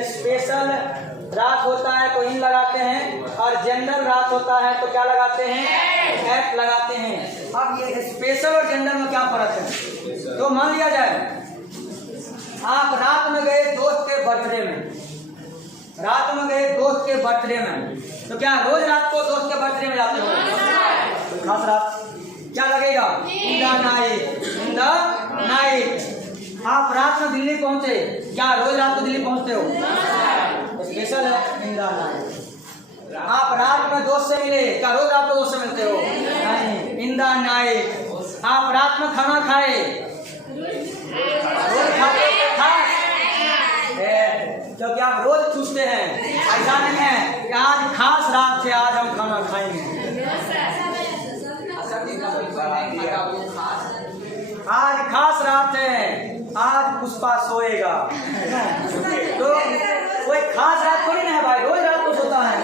स्पेशल रात होता है तो इन लगाते हैं, और जनरल रात होता है तो क्या लगाते हैं, एक्ट लगाते हैं। अब ये स्पेशल और जनरल में क्या फर्क है, तो मान लिया जाए आप रात में गए दोस्त के बर्थडे में, तो क्या रोज रात को दोस्त के बर्थडे में जाते हो, खास रात क्या लगेगा, इन द नाइट, आप रात में दिल्ली पहुंचे, क्या रोज रात को दिल्ली पहुंचते हो? स्पेशल है इंदा नाइट। आप रात में दोस्त से मिले, क्या रोज रात को दोस्त से मिलते हो? नहीं, इंदा नाइट। आप रात में खाना खाए, रोज खाते क्योंकि आप रोज पूछते हैं, ऐसा नहीं है कि आज खास रात है आज हम खाना खाएंगे। आज खास रात है, आज पुष्पा सोएगा। तो कोई खास रात थोड़ी ना है भाई, रोज रात को सोता है,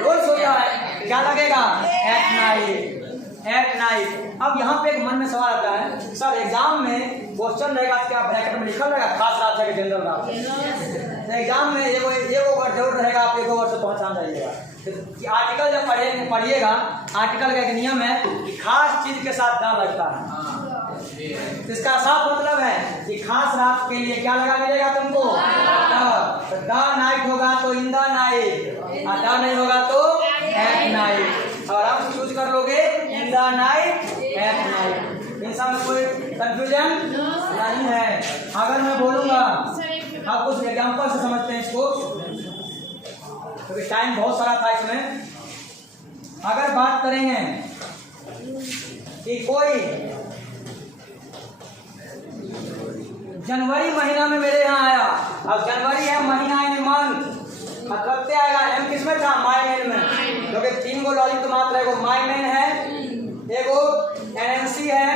रोज सोता है। क्या लगेगा? At night, at night. अब यहाँ पे एक मन में सवाल आता है, सर एग्जाम में क्वेश्चन रहेगा, क्या ब्रैकेट में लिखा रहेगा खास रात है कि जनरल रात है? एग्जाम में एगो वर्ड जरूर रहेगा, आप एगो वर्ड से पहचान जाइएगा। आर्टिकल जब पढ़िएगा, आर्टिकल का एक नियम है कि खास चीज के साथ दा लगता है। इसका साफ मतलब है कि खास रात के लिए क्या लगा मिलेगा तुमको? दा नाइट होगा तो इन द नाइट, और दा नहीं होगा तो एट नाइट। और आप चूज कर लोगे in the night, at night. इन सब में कोई कंफ्यूजन नहीं है। अगर मैं बोलूंगा, आप कुछ एग्जाम्पल से समझते हैं इसको, क्योंकि टाइम बहुत सारा था इसमें। अगर बात करेंगे कि कोई जनवरी महीना में मेरे यहाँ आया, अब जनवरी है महीना यानी मंथ, मतलब क्या आएगा? एम किस में था? माई मेन में। क्योंकि 3 गो लॉजिक तो मात्र है, माई मेन है, एगो एनएनसी है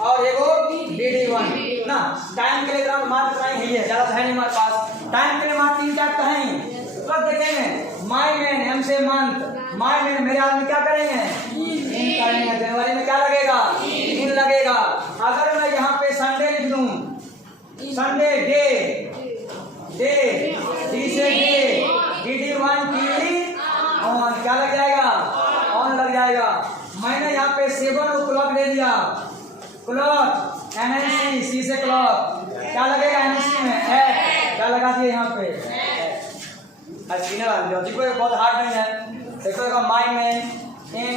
और एगो DD1 ना। टाइम के लिए मात्र इतना ही है, ज्यादा है नहीं हमारे पास। टाइम के लिए मात्र 3-4 कहें, तो देखेंगे माई मेन, एम से मंथ, माई मेन मेरे आदमी क्या करेंगे? इन करेंगे। जनवरी में क्या लगेगा? इन लगेगा। अगर मैं यहाँ पे संडे लिख दूं, संडे डे, डे डी से डे, DD1 टी ऑन, क्या लग जाएगा? ऑन लग जाएगा। मैंने यहाँ पे 7 क्लॉक दे दिया, क्लॉक एनएनसी, सी से क्लॉक, क्या लगेगा एनएनसी में? एट, क्या लगा दिए यहाँ पे? कोई बहुत हार्ड नहीं है। देखो my men in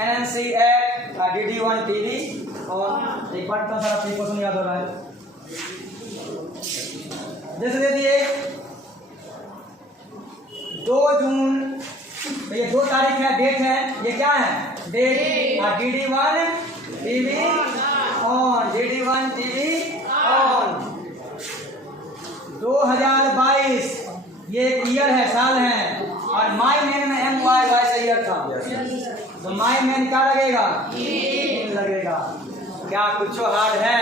NNC at DD1 TV, और एक बार इतना सारा प्रीपोजिशन याद हो रहा है। जैसे दे दिए 2 जून, तो ये 2 तारीख है, डेट है, ये क्या है? Date. DD1 TV on, DD1 TV on. 2022 ये ईयर है, साल है, और माई मेन में MY से ईयर था, तो माई मेन क्या लगेगा? लगेगा। क्या कुछ हार्ड है?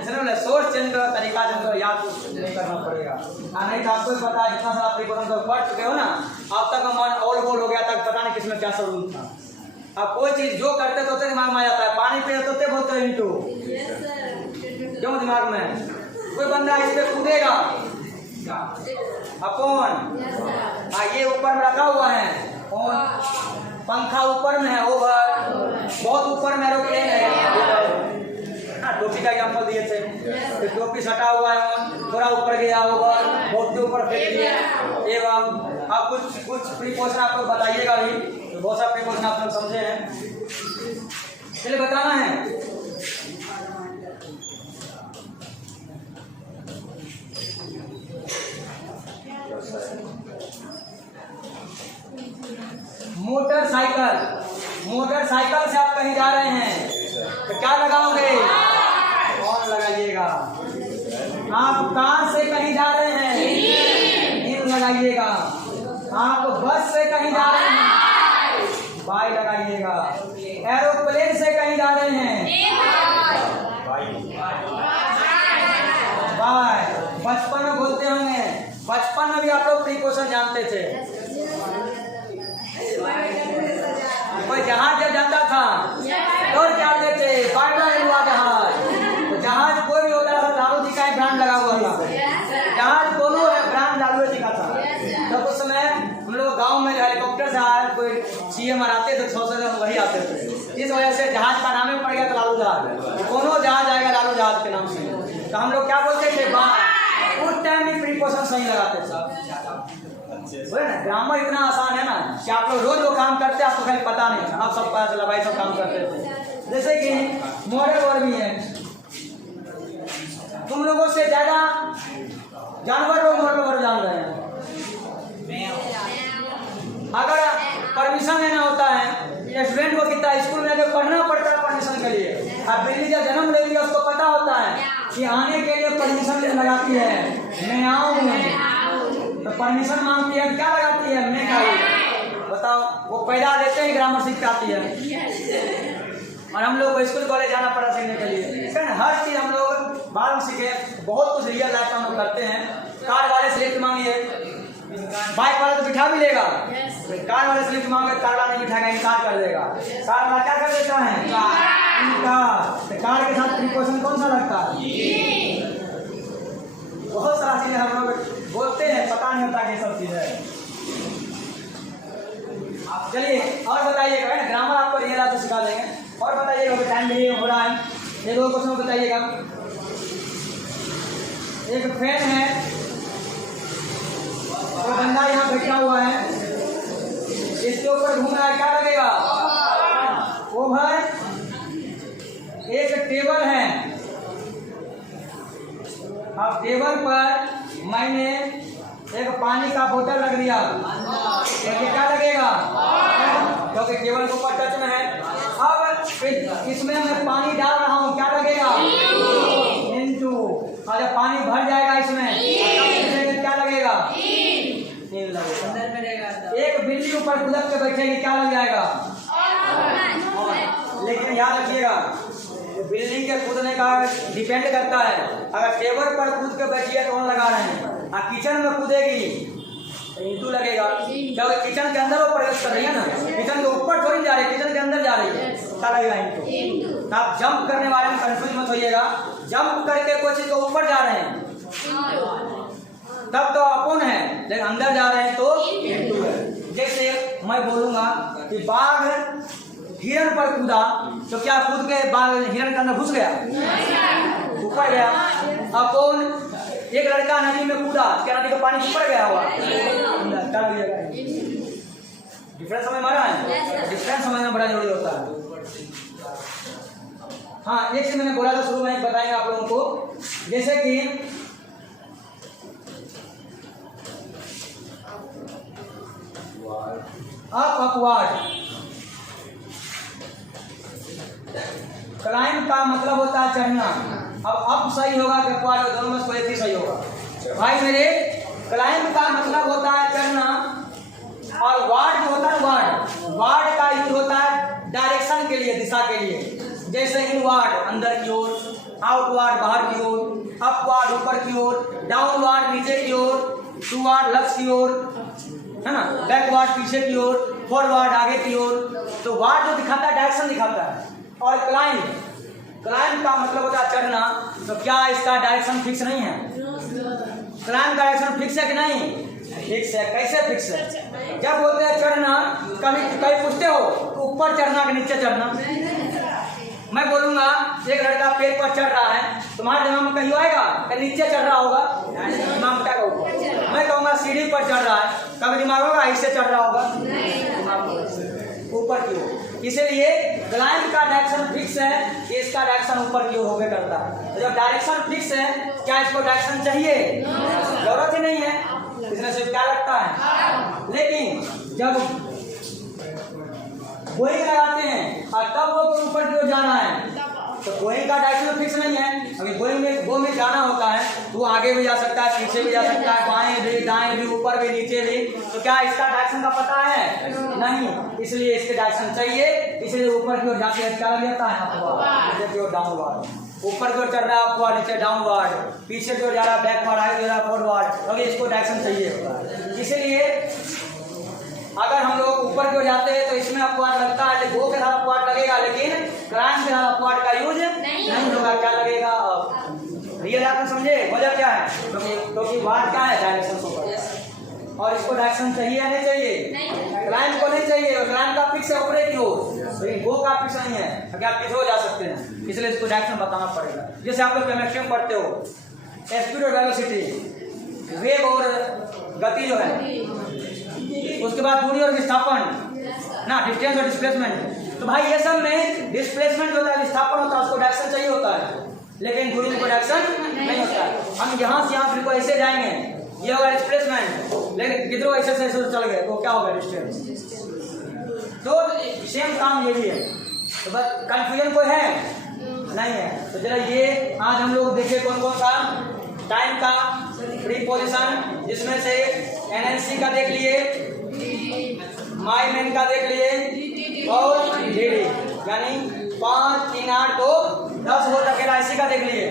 इसलिए सोर्स चेंज करो, तरीका चेंज करो, याद नहीं करना पड़ेगा। नहीं तो आपको पता है, जितना सारा प्रीपोजिशन तो पढ़ चुके हो ना, अब तक मन ऑल गोल हो गया, तक पता नहीं किसमें क्या स्वरूप था। अब कोई चीज जो करते तो दिमाग में आ जाता है, पानी पे तो बोलते हैं इंटू, क्यों दिमाग में? कोई बंदा इस पे कूदेगा, अपॉन, ये ऊपर में रखा हुआ है, पंखा ऊपर में है, ओवर, बहुत ऊपर में एरोप्लेन है। टोपी का एग्जाम्पल दिए थे, तो टोपी सटा हुआ है, थोड़ा ऊपर गया, ओवर, बहुत ऊपर फेंक दिया। एवं आप कुछ प्रीपोजिशन आपको बताइएगा भी, तो बहुत सारे प्रीपोजिशन आप लोग समझे हैं, चलिए बताना है। मोटरसाइकिल, मोटरसाइकिल से आप कहीं जा रहे हैं तो क्या लगाओगे? ऑन लगाइएगा। आप कार से कहीं जा रहे हैं, इन लगाइएगा। आप बस से कहीं जा रहे हैं, बाई लगाइएगा। एरोप्लेन से कहीं जा रहे हैं, बाय। बचपन में बोलते होंगे, बचपन में भी आप लोग प्रीपोजिशन जानते थे। कोई जहाज जब जाता था तो क्या थे? पायलट हुआ जहाज, तो जहाज कोई भी होता था, लालू जी का एक ब्रांड लगा हुआ था, जहाज दोनों ब्रांड लालू जी का था। तो उस समय हम लोग गांव में हेलीकॉप्टर से आए, कोई CM आते थे, 100 से वही आते थे। इस वजह से जहाज का नाम पड़ गया था लालू जहाज, दोनों जहाज आएगा लालू जहाज के नाम से। तो हम लोग क्या बोलते थे? उस टाइम भी प्रीपोजिशन सही लगाते थे। ग्रामर इतना आसान है ना कि आप लोग रोज वो काम करते हैं, आपको खाली पता नहीं था, आप सब पता चला भाई सब काम करते थे। जैसे कि मॉडल वर्ड भी है, तुम लोगों से ज्यादा जानवर लोग मोटर जान रहे हैं। अगर परमिशन लेना होता है स्टूडेंट को, कितना स्कूल में पढ़ना पड़ता है परमिशन के लिए। अब बिल्ली जब जन्म ले लिया उसको पता होता है कि आने के लिए परमिशन लगाती है, मैं आऊँ तो परमिशन मांगती है, क्या लगाती है, मैं आऊँ। बताओ, वो पैदा देते ही ग्रामर सीख पाती है। और हम लोग को स्कूल कॉलेज जाना पड़ा सीखने के लिए। हर चीज हम लोग बाद में सीखे, बहुत कुछ रियल लाइफ हम लोग करते हैं। कार वाले से लिफ्ट मांगिए, बाइक वाला तो बिठा भी लेगा, कार वाले से लिफ्ट मांगे, कार वाला नहीं बिठाएगा, इनकार कर देगा। कार वाला क्या कर देता है, कार के साथ प्रिकॉशन कौन सा लगता है। बहुत सारा चीजें हम लोग बोलते हैं, पता नहीं होता ये सब चीजें। चलिए और बताइएगा, ग्रामर आपको रियल लाइफ से सिखा देंगे। और बताइएगा, टाइम भी हो रहा है, ये दो क्वेश्चन बताइएगा। एक फैन है, तो बंदा यहाँ बैठा हुआ है, इसके ऊपर घूम रहा है, क्या लगेगा, ओवर। एक टेबल है, अब टेबल पर मैंने एक पानी का बोतल रख दिया, क्या लगेगा, क्योंकि टेबल के ऊपर टच में है। अब इसमें मैं पानी डाल रहा हूँ, क्या लगेगा, इंटू। और जब पानी भर जाएगा इसमें क्या लगेगा, लगेगा। एक बिल्ली ऊपर कूद के बैठेगी, क्या लग जाएगा, लेकिन याद रखिएगा बिल्डिंग के कूदने का डिपेंड करता है। अगर टेबल पर कूद के बैठी है तो ऑन लगा रहे हैं, और किचन में कूदेगी तो इंटू लगेगा, क्योंकि किचन के अंदर वो प्रवेश कर रही है ना, किचन के ऊपर थोड़ी जा रही है, किचन के अंदर जा रही है, क्या लगेगा, इंटू। आप जंप करने वाले में कंफ्यूज मत होइएगा, जंप करके कोई चीज के ऊपर जा रहे हैं तब तो अपन है, लेकिन अंदर जा रहे हैं तो इंटू है। जैसे मैं बोलूंगा कि बाघ हिरण पर कूदा, तो क्या कूद के बाघ हिरण के अंदर घुस गया, ऊपर गया। अपन एक लड़का नदी में कूदा, क्या नदी का पानी ऊपर गया हुआ, डिफरेंस समझ मारा है, डिफरेंस समझना बड़ा जरूरी होता है। हाँ, एक चीज मैंने बोला था शुरू में, बताएंगे आप लोगों को, जैसे कि अपवर्ड, क्लाइंब का मतलब होता है चढ़ना। अब अप सही होगा कि अपवर्ड, दोनों में कोई एक ही सही होगा भाई मेरे। क्लाइंब का मतलब होता है चढ़ना, और वार्ड जो होता है, वार्ड का यूज होता है डायरेक्शन के लिए, दिशा के लिए। जैसे इनवार्ड अंदर की ओर, आउटवार्ड बाहर की ओर, अपवार्ड ऊपर की ओर, डाउनवार्ड नीचे की ओर, टूवार्ड लक्ष्य की ओर, है ना, बैकवार्ड पीछे की ओर, फॉरवर्ड आगे की ओर। तो वार्ड जो दिखाता है डायरेक्शन दिखाता है। और क्लाइंब का मतलब होता है चढ़ना। तो क्या इसका डायरेक्शन फिक्स नहीं है, क्लाइंब का डायरेक्शन फिक्स है कि नहीं, फिक्स है। कैसे फिक्स है, जब बोलते हैं चढ़ना, कभी पूछते हो तो ऊपर चढ़ना कि नीचे चढ़ना। मैं बोलूंगा एक लड़का पेड़ पर चढ़ रहा है, तुम्हारे दिमाग में कहीं आएगा कि नीचे चढ़ रहा होगा, दिमाग में क्या ऊपर। मैं कहूँगा सीढ़ी पर चढ़ रहा है, कभी दिमाग होगा इससे चढ़ रहा होगा, ऊपर की ओर। इसीलिए क्लाइंब का डायरेक्शन फिक्स है, इसका डायरेक्शन ऊपर की ओर होकर करता है। तो जब डायरेक्शन फिक्स है, क्या इसको डायरेक्शन चाहिए, जरूरत ही नहीं है, इसमें सिर्फ क्या लगता है। लेकिन जब गोइंग लगाते हैं और तब वो ऊपर की ओर जाना है, तो गोइंग का डायरेक्शन फिक्स नहीं है। अभी गोइंग में जाना होता है तो वो आगे भी जा सकता है, पीछे भी जा सकता है, बाएं भी दाएं भी, ऊपर भी नीचे भी। तो क्या इसका डायरेक्शन का पता है, नहीं, इसलिए इसके डायरेक्शन चाहिए। इसलिए ऊपर की ओर जाके क्या लग जाता है, अपवर्ड, नीचे की ओर डाउनवर्ड। ऊपर की ओर चढ़ रहा है अपवर्ड, नीचे डाउनवर्ड, पीछे की ओर जा रहा है बैकवर्ड, आगे जा रहा है फॉरवर्ड, क्योंकि इसको डायरेक्शन चाहिए। इसीलिए अगर हम लोग ऊपर की ओर जाते हैं तो इसमें अपवर्ड लगता है, गो के साथ अपवर्ड लगेगा, लेकिन क्लाइंब के साथ अपवर्ड का यूज नहीं होगा। क्या लगेगा, रियल आप समझे वजह क्या है, क्योंकि वार्ड क्या है, डायरेक्शन शो करता है। और इसको डायरेक्शन चाहिए या नहीं चाहिए, क्लाइंब को नहीं चाहिए, क्लाइंब का फिक्स है ऊपर की ओर, लेकिन गो का फिक्स नहीं है, क्योंकि आप पीछे हो जा सकते हैं, इसलिए इसको डायरेक्शन बताना पड़ेगा। जैसे आप लोग केमिस्ट्री में पढ़ते हो, स्पीड और वेलोसिटी, वेग और गति जो है, उसके बाद दूरी और विस्थापन ना, डिस्टेंस और डिस्प्लेसमेंट। तो भाई ये सब में डिस्प्लेसमेंट होता है, विस्थापन होता है, उसको डायरेक्शन चाहिए होता है। लेकिन ड्यूरिंग प्रोडक्शन नहीं होता है। हम यहाँ से यहाँ बिल्कुल ऐसे जाएंगे, ये होगा डिस्प्लेसमेंट, लेकिन किधरों ऐसे से ऐसे चल गए तो क्या होगा डिस्टेंस। तो सेम काम ये भी है। तो बस कंफ्यूजन कोई है नहीं है। तो जरा ये आज हम लोग देखे कौन कौन सा टाइम का प्रीपोजिशन, जिसमें से एनएनसी का देख लिए, माई मैन का देख लिए और डीडी, यानी 5, 3, 8, 2, 10 हो सकेगा इसी का देख लिए।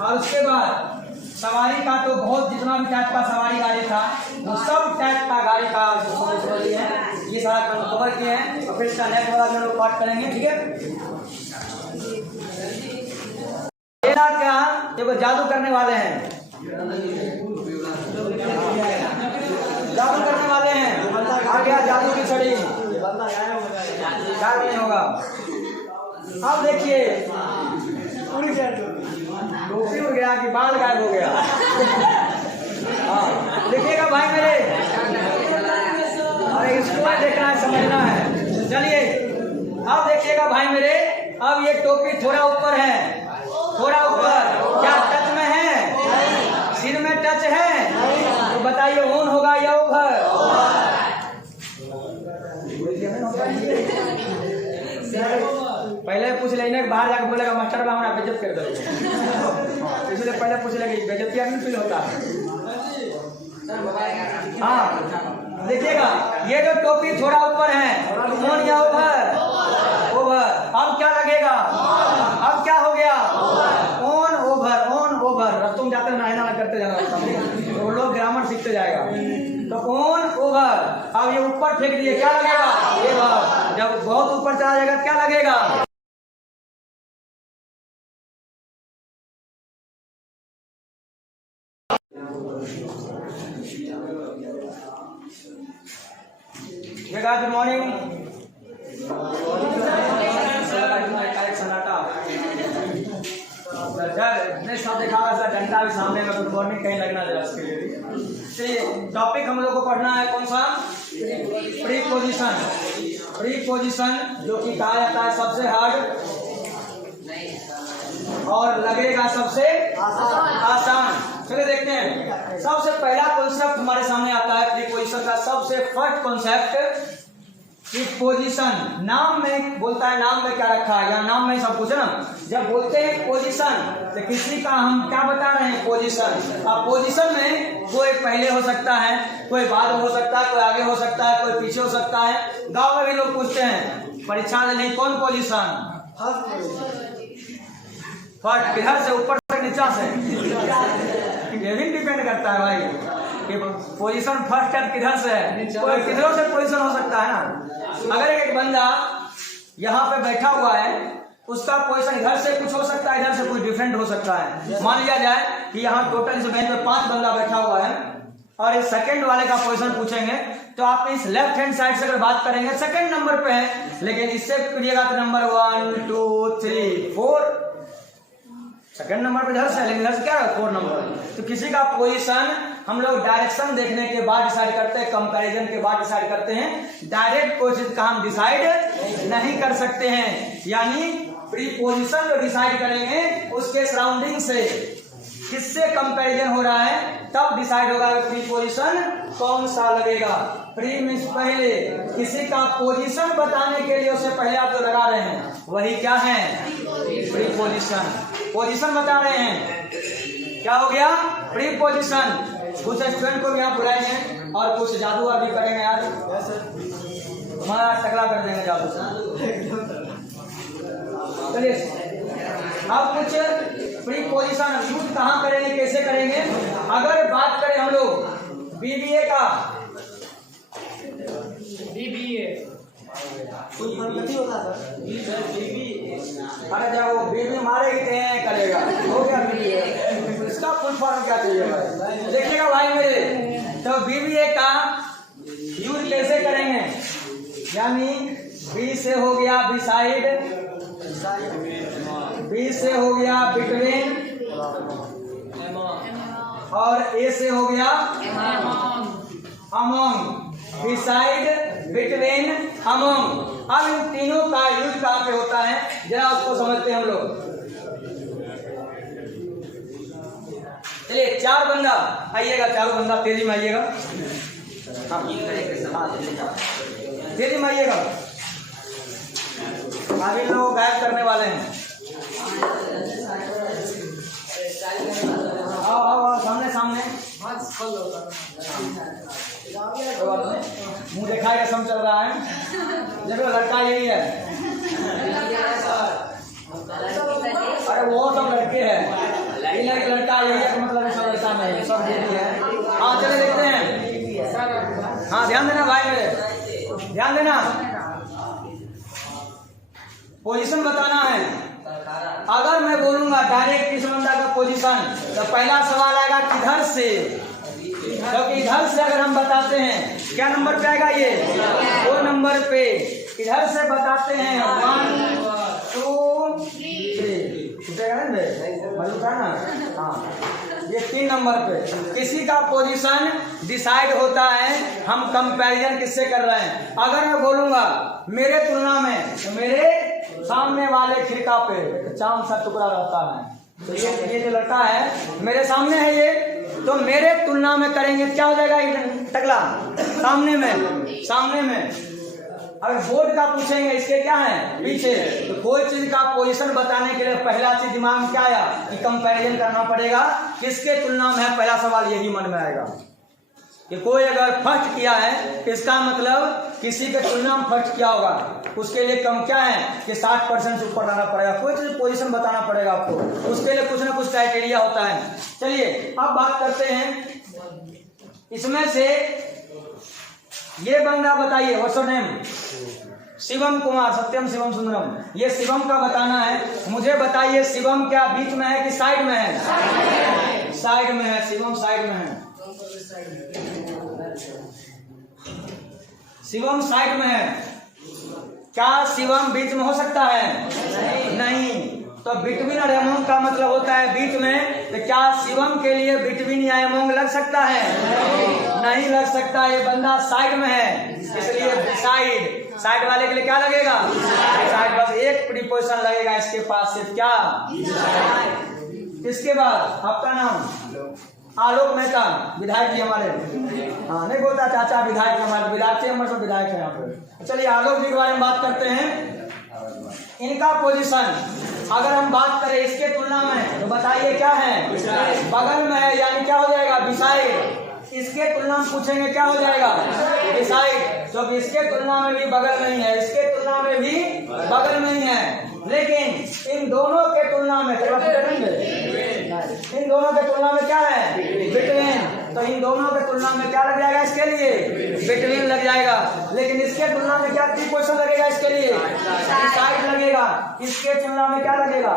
और उसके बाद सवारी का तो बहुत जितना भी टाइप का सवारी गाड़ी था वो सब टाइप का गाड़ी का समझ लिए हैं, ये सारा कवर किए हैं। और फिर इसका नेक्स्ट वाला में लोग पाठ करेंगे, ठीक है। क्या देखो जादू करने वाले हैं, जादू करने वाले हैं। आ गया जादू की छड़ी, क्या नहीं होगा। अब देखिए टोपी उड़ गया कि बाल गायब हो गया। हाँ देखिएगा भाई मेरे, अरे इसको देखना है, समझना है। चलिए अब देखिएगा भाई मेरे, अब ये टोपी थोड़ा ऊपर है, थोड़ा ऊपर, क्या टच में है, सिर में टच है, तो बताइए ऑन होगा या ओवर। पहले पूछ लेने बाहर जाकर बोलेगा मास्टर बा हमारा बेइज्जत कर दो, इसलिए पहले पूछ लेंगे बेइज्जती नहीं फील होता है। हाँ देखिएगा ये जो टोपी थोड़ा ऊपर है, ऑन या ओवर, ओवर। अब क्या लगेगा, अब क्या हो गया, ऑन ओवर, ऑन ओवर। तुम जाते ना करते जाना, तो लोग ग्रामर सीखते जाएगा। तो ऑन ओवर, अब ये ऊपर फेंक दिए, क्या लगेगा, ये बात। जब बहुत ऊपर चला जाएगा क्या लगेगा, गुड मॉर्निंग। डंडा भी सामने में, गुड मॉर्निंग कहीं लगना जरा इसके लिए। टॉपिक हम लोग को पढ़ना है कौन सा, प्रीपोजिशन। प्रीपोजिशन जो कि कहा जाता है सबसे हार्ड और लगेगा सबसे आसान। चलिए देखते हैं। सबसे पहला कॉन्सेप्ट हमारे सामने आता है प्रीपोजिशन का। सबसे फर्स्ट कॉन्सेप्ट प्रीपोजिशन। नाम में बोलता है, नाम में क्या रखा है, या नाम में सब कुछ ना। जब बोलते हैं पोजीशन तो किसी का हम क्या बता रहे हैं, पोजीशन। अब पोजीशन में कोई पहले हो सकता है, कोई बाद में हो सकता है, कोई आगे हो सकता है, कोई पीछे हो सकता है। गांव में भी लोग पूछते हैं परीक्षा में, नहीं कौन पोजीशन, फर्स्ट किधर से, ऊपर से नीचा से, ये भी डिपेंड करता है भाई कि पोजीशन फर्स्ट टाइम किधर से है। कोई किधरों से पोजीशन हो सकता है ना। अगर एक बंदा यहाँ पे बैठा हुआ है, उसका पोजीशन इधर से कुछ हो सकता है, इधर से कुछ डिफरेंट हो सकता है। मान लिया जाए कि यहाँ टोटल इस बेंच में 5 बंदा बैठा हुआ है और इस सेकंड वाले का पोजीशन पूछेंगे तो आप इस लेफ्ट हैंड साइड से अगर बात करेंगे सेकंड नंबर पे है, लेकिन इससे करिएगा तो नंबर 1 2 3 4 सेकंड नंबर पे इधर से, लेकिन इधर से क्या है 4 नंबर। तो किसी का पोजीशन हम लोग डायरेक्शन देखने के बाद डिसाइड करते हैं, कंपैरिजन के बाद डिसाइड करते हैं। डायरेक्ट कोई चीज का हम डिसाइड नहीं कर सकते हैं। यानी प्रीपोजिशन जो डिसाइड करेंगे उसके सराउंडिंग से किससे कंपैरिजन हो रहा है, तब डिसाइड होगा कि प्रीपोजिशन कौन सा लगेगा। प्री मींस पहले, किसी का पोजीशन बताने के लिए उसे पहले आप जो लगा रहे हैं वही क्या है, प्रीपोजिशन। पोजीशन बता रहे हैं, क्या हो गया, प्रीपोजिशन। कुछ स्टूडेंट को भी यहाँ बुलाएंगे और कुछ जादू अभी करेंगे यार, हमारा टकला कर देंगे जादू से। चलिए अब कुछ प्रीपोजिशन यूज कहाँ करेंगे, कैसे करेंगे। अगर बात करें हम लोग बीबीए का, बीबीए अरे जब वो बीबी मारेगी तो करेगा, हो गया बीबीए। इसका फुल फॉर्म क्या चाहिए भाई, देखिएगा भाई मेरे। तो बीबीए का यूज कैसे करेंगे, यानी बी से हो गया बिसाइड, बी से हो गया बिटवीन, और ए से हो गया अमंग। Beside, between, among. अब इन तीनों का यूज कहाँ पे होता है, जरा उसको समझते हैं हम लोग। चलिए 4 बंदा आइएगा, चारों बंदा तेजी में आइएगा। हाँ तेजी में आइएगा, अभी लोग गायब करने वाले हैं। आओ आओ आओ सामने सामने, मुंह दिखाएगा, सब चल रहा है। देखो लड़का यही है, अरे वो सब लड़के हैं, लड़का यही है, मतलब सब ऐसा नहीं, सब यही है। हाँ चले देखते हैं। हाँ ध्यान देना भाई मेरे, ध्यान देना, पोजीशन बताना है। अगर मैं बोलूंगा डायरेक्ट इस बंदा का पोजीशन, तो पहला सवाल आएगा किधर से, क्योंकि इधर से अगर हम बताते हैं, क्या नंबर पे आएगा ये, 2 नंबर पे। इधर से बताते हैं 1 2 3 ना, हाँ ये 3 नंबर पे किसी का पोजीशन डिसाइड होता है। हम कंपैरिजन किससे कर रहे हैं। अगर मैं बोलूंगा मेरे तुलना में, तो मेरे सामने वाले खिड़का पे चांद सा टुकड़ा रहता है, तो ये जो लड़का है मेरे सामने है ये, तो मेरे तुलना में करेंगे क्या हो जाएगा, टकला सामने में। अगर बोर्ड का पूछेंगे इसके क्या है पीछे, तो कोई चीज का पोजीशन बताने के लिए पहला चीज दिमाग में क्या आया कि कंपैरिजन करना पड़ेगा, किसके तुलना में है। पहला सवाल यही मन में आएगा कि कोई अगर फर्स्ट किया है, इसका मतलब किसी के तुलना में फर्स्ट किया होगा, उसके लिए कम क्या है कि 60% से ऊपर लाना पड़ेगा। कोई चीज पोजीशन बताना पड़ेगा आपको, उसके लिए कुछ ना कुछ क्राइटेरिया होता है। चलिए अब बात करते हैं, इसमें से ये बंदा बताइए, what's your name, Shivam Kumar, Satyam Shivam Sundaram, ये शिवम का बताना है। मुझे बताइए शिवम क्या बीच में है कि साइड में है, साइड में है, शिवम साइड में है, शिवम साइड में है। क्या शिवम बीच में हो सकता है, नहीं। तो बिटवीन और एमोंग का मतलब होता है बीच में, तो क्या शिवम के लिए बिटवीन या एमोंग लग सकता है, नहीं लग सकता। ये बंदा साइड में है, इसलिए साइड वाले के लिए क्या लगेगा, साइड, बस एक प्रीपोजिशन लगेगा इसके पास से, क्या। इसके बाद आपका नाम आलोक मेहता, विधायक जी हमारे, हाँ नहीं बोलता चाचा, विधायक हमारे, विधायक हमारे सब विधायक है यहाँ पे। चलिए आलोक जी के बारे में बात करते हैं। इनका पोजीशन अगर हम बात करें इसके तुलना में, तो बताइए क्या है, बगल में है, यानी क्या हो जाएगा, बिसाइड। इसके तुलना में पूछेंगे क्या हो जाएगा, बिसाइड, क्योंकि इसके तुलना में भी बगल में ही है, इसके तुलना में भी बगल में ही है। लेकिन इन दोनों के तुलना में इन दोनों के तुलना में क्या है, बिटवीन। तो इन दोनों के तुलना में क्या लग जाएगा, इसके लिए बिटवीन लग जाएगा। लेकिन इसके तुलना में क्या प्रीपोजिशन लगेगा, इसके लिए साइड लगेगा। इसके तुलना में क्या लगेगा,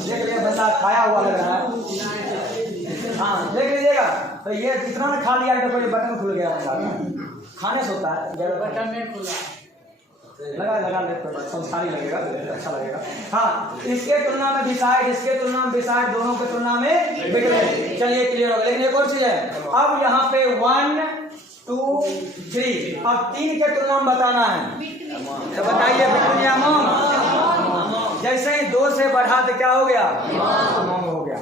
देख लीजिए बंदा खाया हुआ लग रहा है, हाँ देख लीजिएगा। तो ये इतना में खा लिया, तो कोई बटन खुल गया, खाने से होता है, बटन नहीं खुला, लगा संसारी लगेगा, अच्छा लगेगा। हाँ इसके तुलना में बिसाइड, इसके तुलना में बिसाइड, दोनों के तुलना में बिटवीन। चलिए क्लियर हो गया। लेकिन एक और चीज है, अब यहाँ पे 1 2 3 अब 3 के तुलना में बताना है, तो बताइए बिटवीन या अमोंग। जैसे ही 2 से बढ़ा तो क्या हो गया, अमोंग हो गया।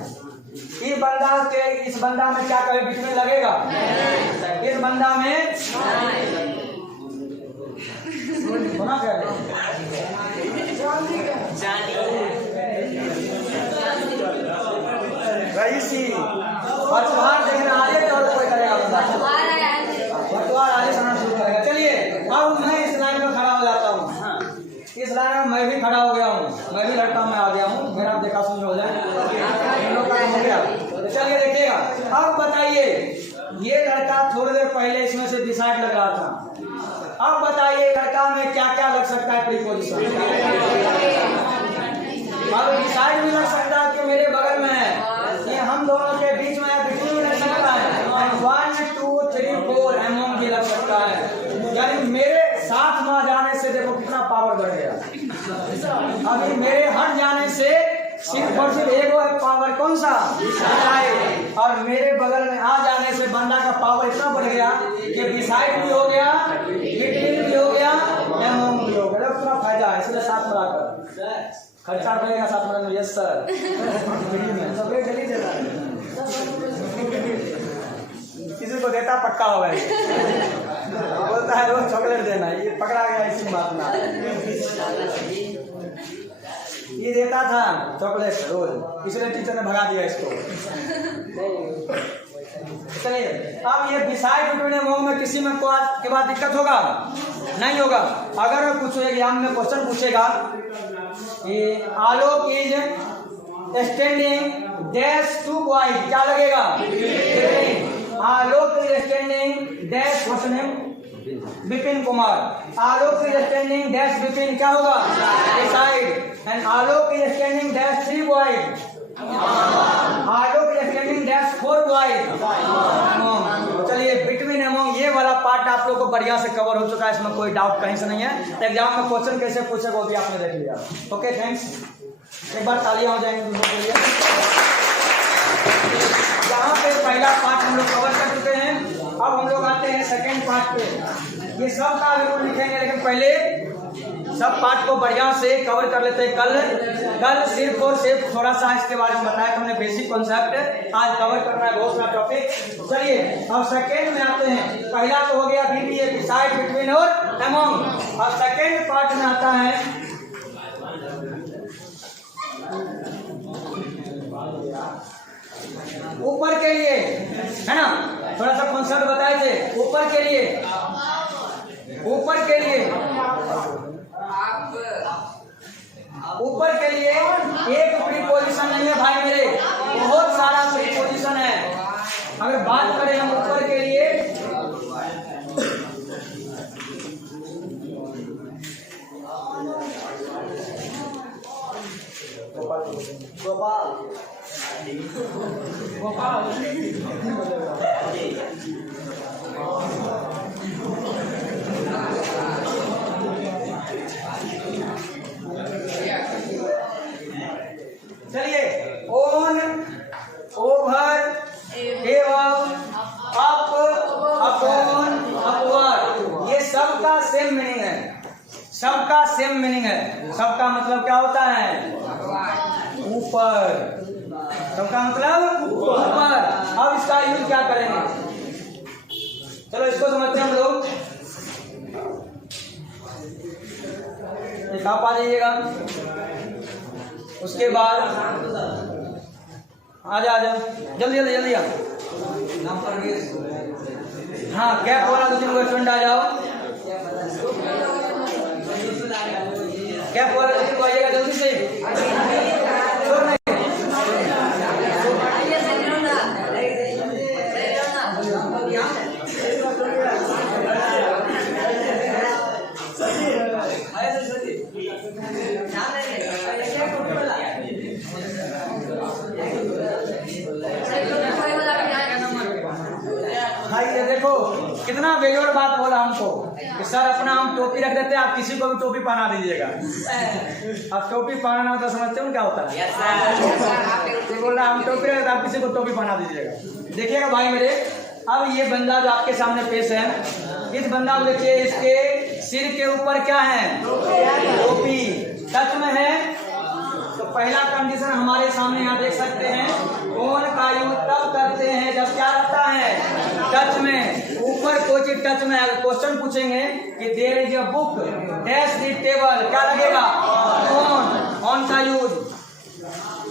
इस बंदा में क्या कभी बिटवीन लगेगा, इस बंदा में रईसी पटवार देखना आगे तो कोई करेगा, बंदा पटवार आगे सुनना शुरू करेगा। चलिए अब मैं इस लाइन में खड़ा हो जाता हूँ, इस लाइन में मैं भी खड़ा हो गया हूँ, मैं भी लड़का में आ गया हूँ, मेरा देखा सुन हो जाए, इन लोग का हो गया। चलिए देखिएगा, अब बताइए ये लड़का थोड़ी देर पहले इसमें से डिसाइड लग रहा था, अब बताइए लड़का में क्या क्या लग सकता है प्रीपोजिशन। अब डिसाइड भी लग सकता है कि मेरे बगल में है, ये हम दोनों के बीच में बिटवीन भी लग सकता है, 1 2 3 4 एमोंग भी लग सकता है। यानी मेरे साथ ना जाने से देखो कितना पावर बढ़ गया। अभी मेरे हट जाने से सिर्फ और सिर्फ एक है पावर, कौन सा, और मेरे बगल में आ जाने से बंदा का पावर इतना बढ़ गया कि बिसाइड भी हो गया, बिटवीन भी हो गया, एमोंग भी हो गया। पूरा फायदा है, इसलिए साथ मिलाकर खर्चा पड़ेगा साथ में। Yes sir. किसी को देता पक्का होगा ये। बोलता है रोज चॉकलेट देना, ये पकड़ा गया इसी बात में। ये देता था चॉकलेट रोज, इसलिए टीचर ने भगा दिया इसको। चलिए, अब ये डिसाइड बिटवीन अमंग में किसी में के बाद दिक्कत होगा नहीं होगा। अगर कुछ एग्जाम में क्वेश्चन पूछेगा कि Alok is standing dash two boys, क्या लगेगा? Alok is standing dash question है Vipin Kumar. Alok is standing dash Vipin, क्या होगा? Decide. And Alok is standing dash 3 boys. Alok is standing dash 4 boys. चलिए, बिटवीन अमंग ये वाला पार्ट आप लोगों को बढ़िया से कवर हो चुका है, इसमें कोई डाउट कहीं से नहीं है। एग्जाम में क्वेश्चन कैसे पूछे वो भी आपने देख लिया। Okay, thanks. एक बार तालियां हो जाएंगी दूसरों के लिए। यहाँ पे पहला पार्ट हम लोग कवर कर चुके हैं। अब हम लोग आते हैं सेकेंड पार्ट पे। ये सब का बिल्कुल लिखेंगे, लेकिन पहले सब पार्ट को बढ़िया से कवर कर लेते हैं। कल सिर्फ और सिर्फ थोड़ा सा इसके बारे में बताया कि हमने बेसिक कॉन्सेप्ट आज कवर करना है, बहुत सारा टॉपिक। चलिए, अब सेकेंड में आते हैं। पहला तो हो गया बीबीए, डिसाइड बिटवीन और अमंग। अब सेकेंड पार्ट में आता है ऊपर के लिए, है ना? थोड़ा सा कॉन्सेप्ट बताए थे ऊपर के लिए। ऊपर के लिए एक प्रीपोजिशन नहीं है भाई मेरे, बहुत सारा प्रीपोजिशन है। अगर बात करें हम ऊपर के लिए, चलिए, ऑन, ओवर, एवं, अप, अपॉन, अपवर्ड, ये सबका सेम मीनिंग है। सबका सेम मीनिंग है। सबका मतलब क्या होता है? ऊपर। सबका मतलब ऊपर। अब इसका यूज क्या करेंगे? चलो इसको समझते हैं हम लोग। आप आ जाइएगा। उसके बाद आजा जल्दी जल्दी जल्दी आ। हाँ, कैप वाला 2-3 स्टूडेंट आ जाओ। कैप वाला 2-3 आइएगा जल्दी से। देखो कितना बेजोड़ बात बोला हमको कि सर अपना हम टोपी रख देते हैं, आप किसी को भी टोपी पहना दीजिएगा। आप टोपी पहनाना होता समझते हो क्या होता है? बोल रहा हम टोपी रखते, आप किसी को टोपी पहना दीजिएगा। देखिएगा भाई मेरे, अब ये बंदा जो आपके सामने पेश है, इस बंदा को देखिए, इसके सिर के ऊपर क्या है? टोपी। टच में है तो पहला कंडीशन हमारे सामने यहाँ देख सकते हैं। कौन का यूज तब करते हैं जब क्या रहता है? टच में। ऊपर कोई चीज टच में। अगर क्वेश्चन पूछेंगे कि there is a book dash the table, क्या लगेगा? ऑन का use.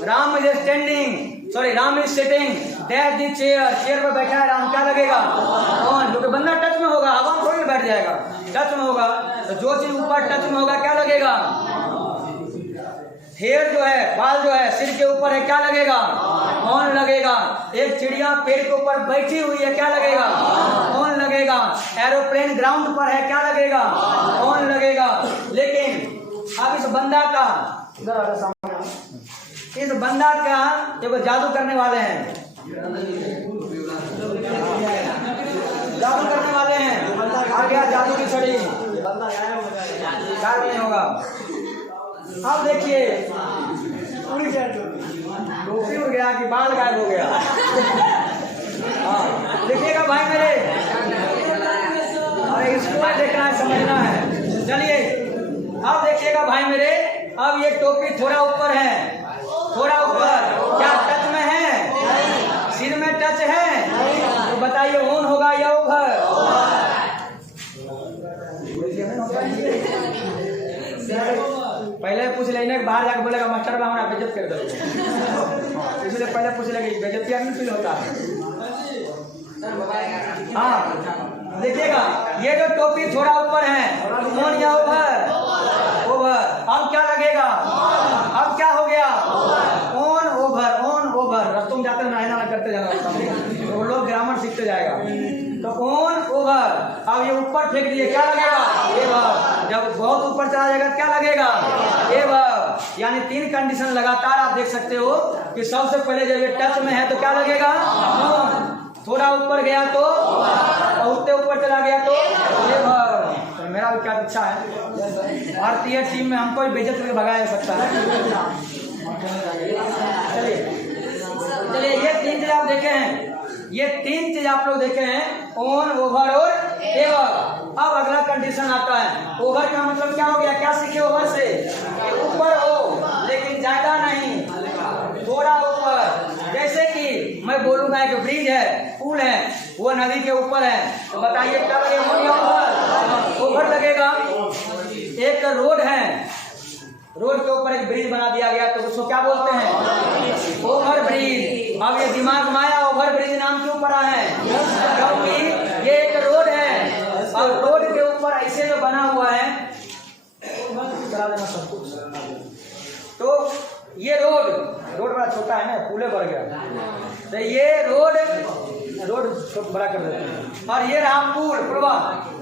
Ram is standing, sorry Ram is sitting dash the chair, chair पर बैठा है राम, क्या लगेगा? ऑन। क्योंकि बंदा टच में होगा, हवा थोड़ी बैठ जाएगा, टच में होगा। तो जो चीज ऊपर टच में होगा क्या लगेगा? हेयर जो है, बाल जो है सिर के ऊपर है, क्या लगेगा? ऑन लगेगा। एक चिड़िया पेड़ के ऊपर बैठी हुई है, क्या लगेगा? ऑन लगेगा। एरोप्लेन ग्राउंड पर है, क्या लगेगा? ऑन लगेगा। लेकिन अब इस बंदा का देखो जादू करने वाले हैं, जादू करने वाले हैं। आ गया जादू की छड़ी, नहीं होगा। अब देखिए टोपी उड़ गया कि बाल गायब हो गया। हाँ देखिएगा भाई मेरे, अरे इसको देखना है, समझना है। चलिए अब देखिएगा भाई मेरे, अब ये टोपी थोड़ा ऊपर है, थोड़ा ऊपर, क्या टच में है? सिर में टच है? तो बताइए ऑन होगा या ओवर? पहले पूछ लेने बाहर जाकर बोलेगा मास्टर बाबू हमारा बेइज्जत कर दो, इसलिए पहले पूछ लेंगे बेइज्जती नहीं फील होता है। हाँ देखिएगा, ये जो टोपी थोड़ा ऊपर है, ऑन या ओवर? ओवर। अब क्या लगेगा? अब क्या हो गया? On over, on over. रस्तों में जाते नहाना करते जाना, तो लोग ग्रामर सीखते जाएगा। तो ऑन ओवर। अब ये ऊपर फेंक दिए, क्या लगेगा? एवर। जब बहुत ऊपर चला जाएगा क्या लगेगा? एवर। यानी 3 कंडीशन लगातार आप देख सकते हो कि सबसे पहले जब ये टच में है तो क्या लगेगा? ऑन। थोड़ा ऊपर गया तो, उतने ऊपर चला गया तो एवर। तो मेरा भी क्या अच्छा है, भारतीय टीम में हमको बेइज्जत करके भगाया जा सकता है। चलिए चलिए, ये 3 चीज आप देखे हैं, ये 3 चीज आप लोग देखे हैं, ऑन, ओवर और एवर। अब अगला कंडीशन आता है, ओवर का मतलब क्या हो गया? क्या सीखे ओवर से? ऊपर हो लेकिन ज्यादा नहीं, थोड़ा ऊपर। जैसे कि मैं बोलूंगा एक ब्रिज है, पुल है, वो नदी के ऊपर है, तो बताइए क्या लगेगा? ओवर, ओवर लगेगा। एक रोड है, रोड के ऊपर एक ब्रिज बना दिया गया, तो उसको क्या बोलते हैं? Over bridge. अब ये दिमाग में आया ओवर ब्रिज नाम क्यों पड़ा है? क्योंकि ये एक रोड है और रोड के ऊपर ऐसे जो बना हुआ है, तो ये रोड बड़ा छोटा है ना, पुले बढ़ गया, तो ये रोड बड़ा कर देते हैं, और ये रहा पुल, पुलवा।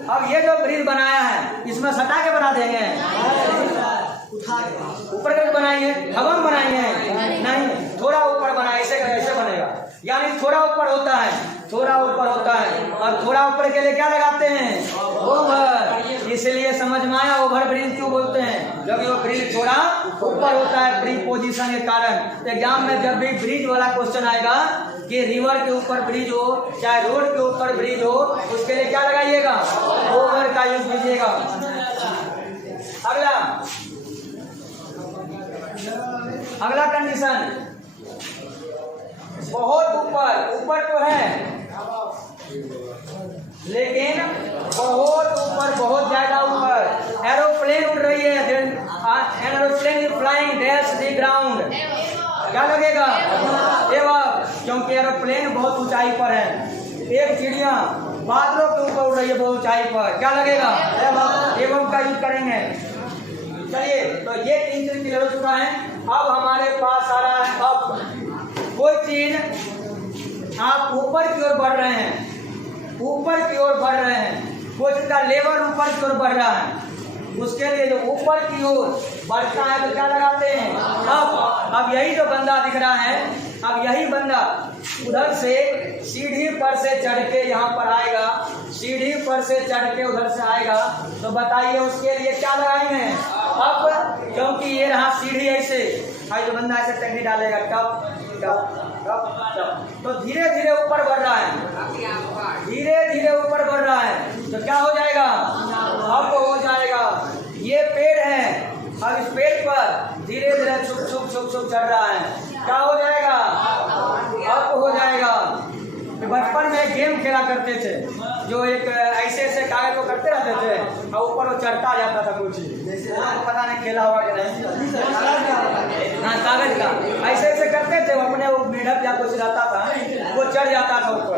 अब ये जो ब्रिज बनाया है, इसमें सटा के बना देंगे, ऊपर करके बनाएंगे, हवा में बनाएंगे नहीं, थोड़ा ऊपर बनाए, ऐसे बनेगा। यानी थोड़ा ऊपर होता है, थोड़ा ऊपर होता है, और थोड़ा ऊपर के लिए क्या लगाते हैं? ओवर। इसलिए समझ में आया ओवर ब्रिज क्यों बोलते हैं? जब वो ब्रिज थोड़ा ऊपर होता है प्रीपोजिशन के कारण। एग्जाम में जब भी ब्रिज वाला क्वेश्चन आएगा कि रिवर के ऊपर ब्रिज हो चाहे रोड के ऊपर ब्रिज हो, उसके लिए क्या लगाइएगा? ओवर का यूज कीजिएगा। अगला कंडीशन, बहुत ऊपर, ऊपर तो है लेकिन बहुत ऊपर, बहुत ज्यादा ऊपर। एरोप्लेन उड़ रही है, aeroplane is flying dash the ground, क्या लगेगा? एवर। क्योंकि एरोप्लेन बहुत ऊंचाई पर है। एक चिड़िया बादलों के ऊपर उड़ रही है बहुत ऊंचाई पर, क्या लगेगा? एवं का यूज करेंगे। चलिए, तो ये 3 चीज क्लियर हो चुका है। अब हमारे पास आ रहा है, अब कोई चीज आप ऊपर की ओर बढ़ रहे हैं, ऊपर की ओर बढ़ रहे हैं, कोई चीज का लेवल ऊपर की ओर बढ़ रहा है, उसके लिए जो ऊपर की ओर बढ़ता है तो क्या लगाते हैं? अब यही जो बंदा दिख रहा है, अब यही बंदा उधर से सीढ़ी पर से चढ़ के यहाँ पर आएगा, सीढ़ी पर से चढ़ के उधर से आएगा, तो बताइए उसके लिए क्या लगाएंगे? अब क्योंकि ये रहा सीढ़ी, ऐसे जो बंदा ऐसे टंगी डालेगा, टप टप टप टप, तो धीरे धीरे ऊपर बढ़ रहा है, धीरे धीरे ऊपर बढ़ रहा है, तो क्या हो जाएगा? अब हो जाएगा, ये पेड़ है, अब इस पेड़ पर धीरे धीरे छुप छुप छुप छुप चढ़ रहा है, क्या हो जाएगा? अब हो जाएगा। बचपन में गेम खेला करते थे, जो एक ऐसे ऐसे कागज को करते रहते थे और ऊपर वो चढ़ता जाता था कुछ, पता नहीं खेला होगा कि नहीं, हाँ कागज का ऐसे ऐसे करते थे, अपने वो मेढक या कुछ रहता था, वो चढ़ जाता था ऊपर।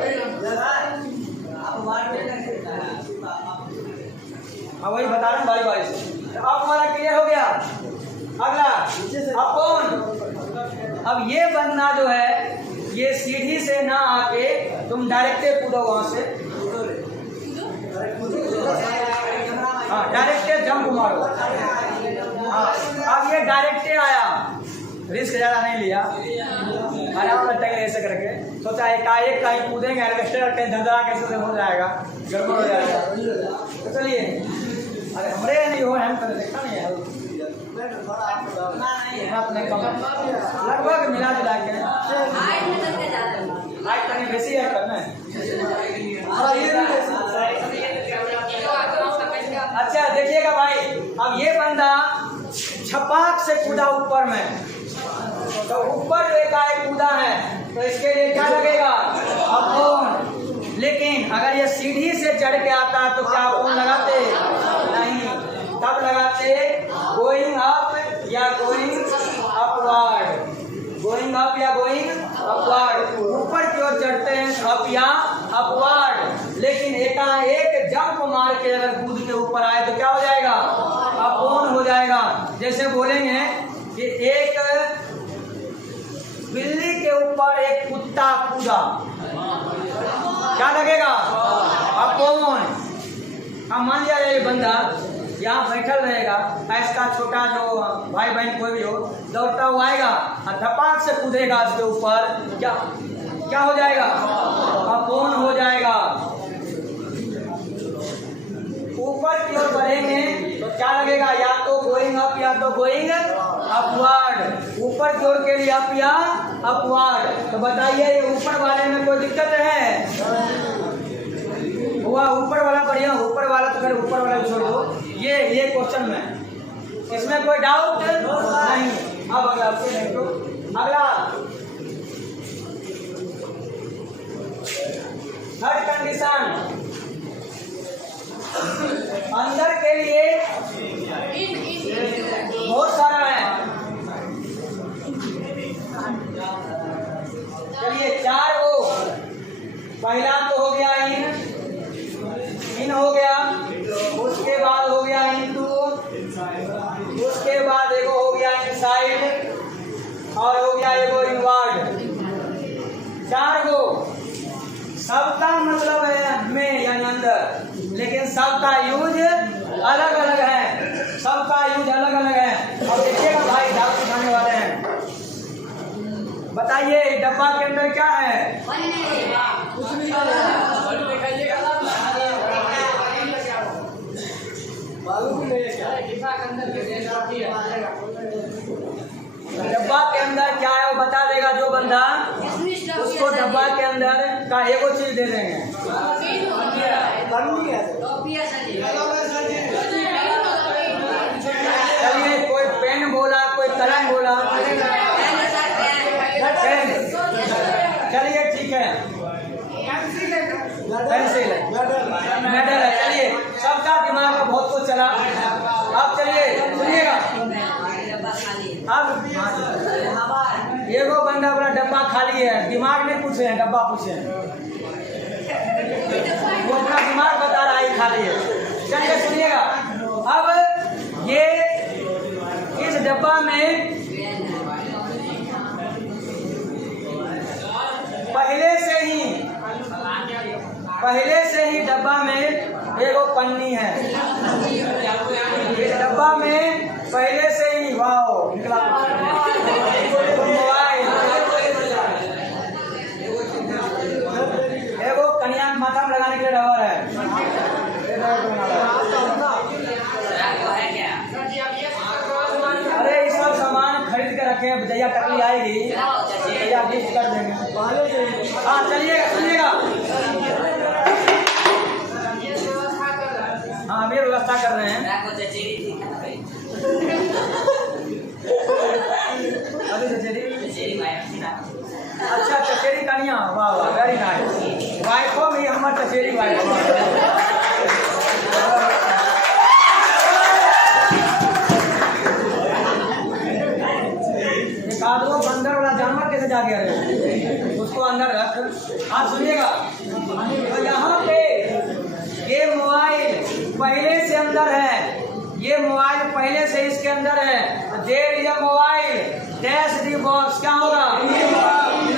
हाँ वही बता रहे हैं बारी बारी से। अब हमारा क्लियर हो गया। अगला अब कौन? अब ये बंदा जो है, ये सीढ़ी से ना आके तुम डायरेक्ट कूदो वहां से, हाँ डायरेक्ट जंप मारो। हाँ अब ये डायरेक्ट आया, रिस्क ज्यादा नहीं लिया, आराम लगता है ऐसे करके, सोचा एकाएक कहीं कूदेंगे, एडवेस्टर कहीं धंधा कैसे हो जाएगा, गड़बड़ हो जाएगा। तो चलिए, अरे हमारे नहीं हो, हम तो देखा नहीं है, लगभग मिला जुला के आज करने बेसी है करना है। अच्छा देखिएगा भाई, अब ये बंदा छपाक से कूदा ऊपर में, तो ऊपर एकाएक कूदा है तो इसके लिए क्या लगेगा? अपॉन। लेकिन अगर ये सीढ़ी से चढ़ के आता है तो क्या अपॉन लगाते? नहीं। तब लगाते गोइंग अप या गोइंग अपवर्ड, गोइंग अप या गोइंग अपवर्ड। ऊपर की ओर चढ़ते हैं अप या अपवर्ड। लेकिन एकाएक जंप मार के अगर कूद के ऊपर आए तो क्या हो जाएगा? अपॉन हो जाएगा। जैसे बोलेंगे कि एक बिल्ली के ऊपर एक कुत्ता कूदा, क्या लगेगा? अपॉन। अब मान लिया ये बंदा यहाँ बैठल रहेगा, ऐसा छोटा जो भाई बहन कोई भी हो दौड़ता हुआ आएगा और धपाक से कूदेगा उसके ऊपर, क्या हो जाएगा? अपॉन हो जाएगा। ऊपर की ओर बढ़ेंगे तो क्या लगेगा? या तो गोइंग अप या तो गोइंग अपवर्ड। ऊपर की ओर के लिए अप या अपवर्ड। तो बताइए ये ऊपर वाले में कोई दिक्कत है? हुआ ऊपर वाला बढ़िया, ऊपर वाला तो फिर ऊपर वाला छोड़ दो। ये क्वेश्चन में इसमें कोई डाउट नहीं। अब अगला थर्ड कंडीशन, अंदर के लिए बहुत सारा है। चलिए 4 गो, पहला तो हो गया इन हो गया, उसके बाद हो गया इनटू, उसके बाद एगो हो गया इनसाइड और हो गया एगो इनवर्ड। 4 गो। सबका मतलब है में यानी अंदर, लेकिन सबका यूज अलग अलग है, सबका यूज अलग अलग है। अब देखिएगा भाई डाउट उठाने वाले हैं, बताइए डब्बा के अंदर क्या है? कुछ भी डब्बा के अंदर क्या है वो बता देगा जो बंदा, उसको डब्बा के अंदर का एगो चीज दे देंगे। चलिए कोई पेन बोला, कोई कलम बोला, पेन। चलिए ठीक है, पेंसिल है, मेडल है। चलिए सबका दिमाग में बहुत कुछ चला। अब चलिए सुनिएगा, अब एगो बंदा अपना डब्बा खाली है, दिमाग नहीं पूछे हैं, डब्बा पूछे हैं, वो अपना दिमाग बता रहा है खाली है। चलिए सुनिएगा, अब ये इस डब्बा में पहले से ही डब्बा में एगो पन्नी है। इस डब्बा में पहले से ही वाओ निकला मोबाइल, एगो कन्या माथा में लगाने के लिए रबर है। अरे ये सब सामान खरीद के रखे हैं, भैया टकली आएगी भैया गिफ्ट कर देंगे। हाँ चलिएगा सुनिएगा, हाँ हम ये व्यवस्था कर रहे हैं। अच्छा चचेरी कन्या, वाह वाह वेरी नाइस। वाइफो में हमारे चचेरी वाइफ। एक आदमी बंदर वाला जानवर कैसे जा गया है, उसको अंदर रख। आप सुनिएगा, तो यहाँ पे ये मोबाइल पहले से अंदर है, ये मोबाइल पहले से इसके अंदर है। There is a mobile dash the box, क्या होगा? In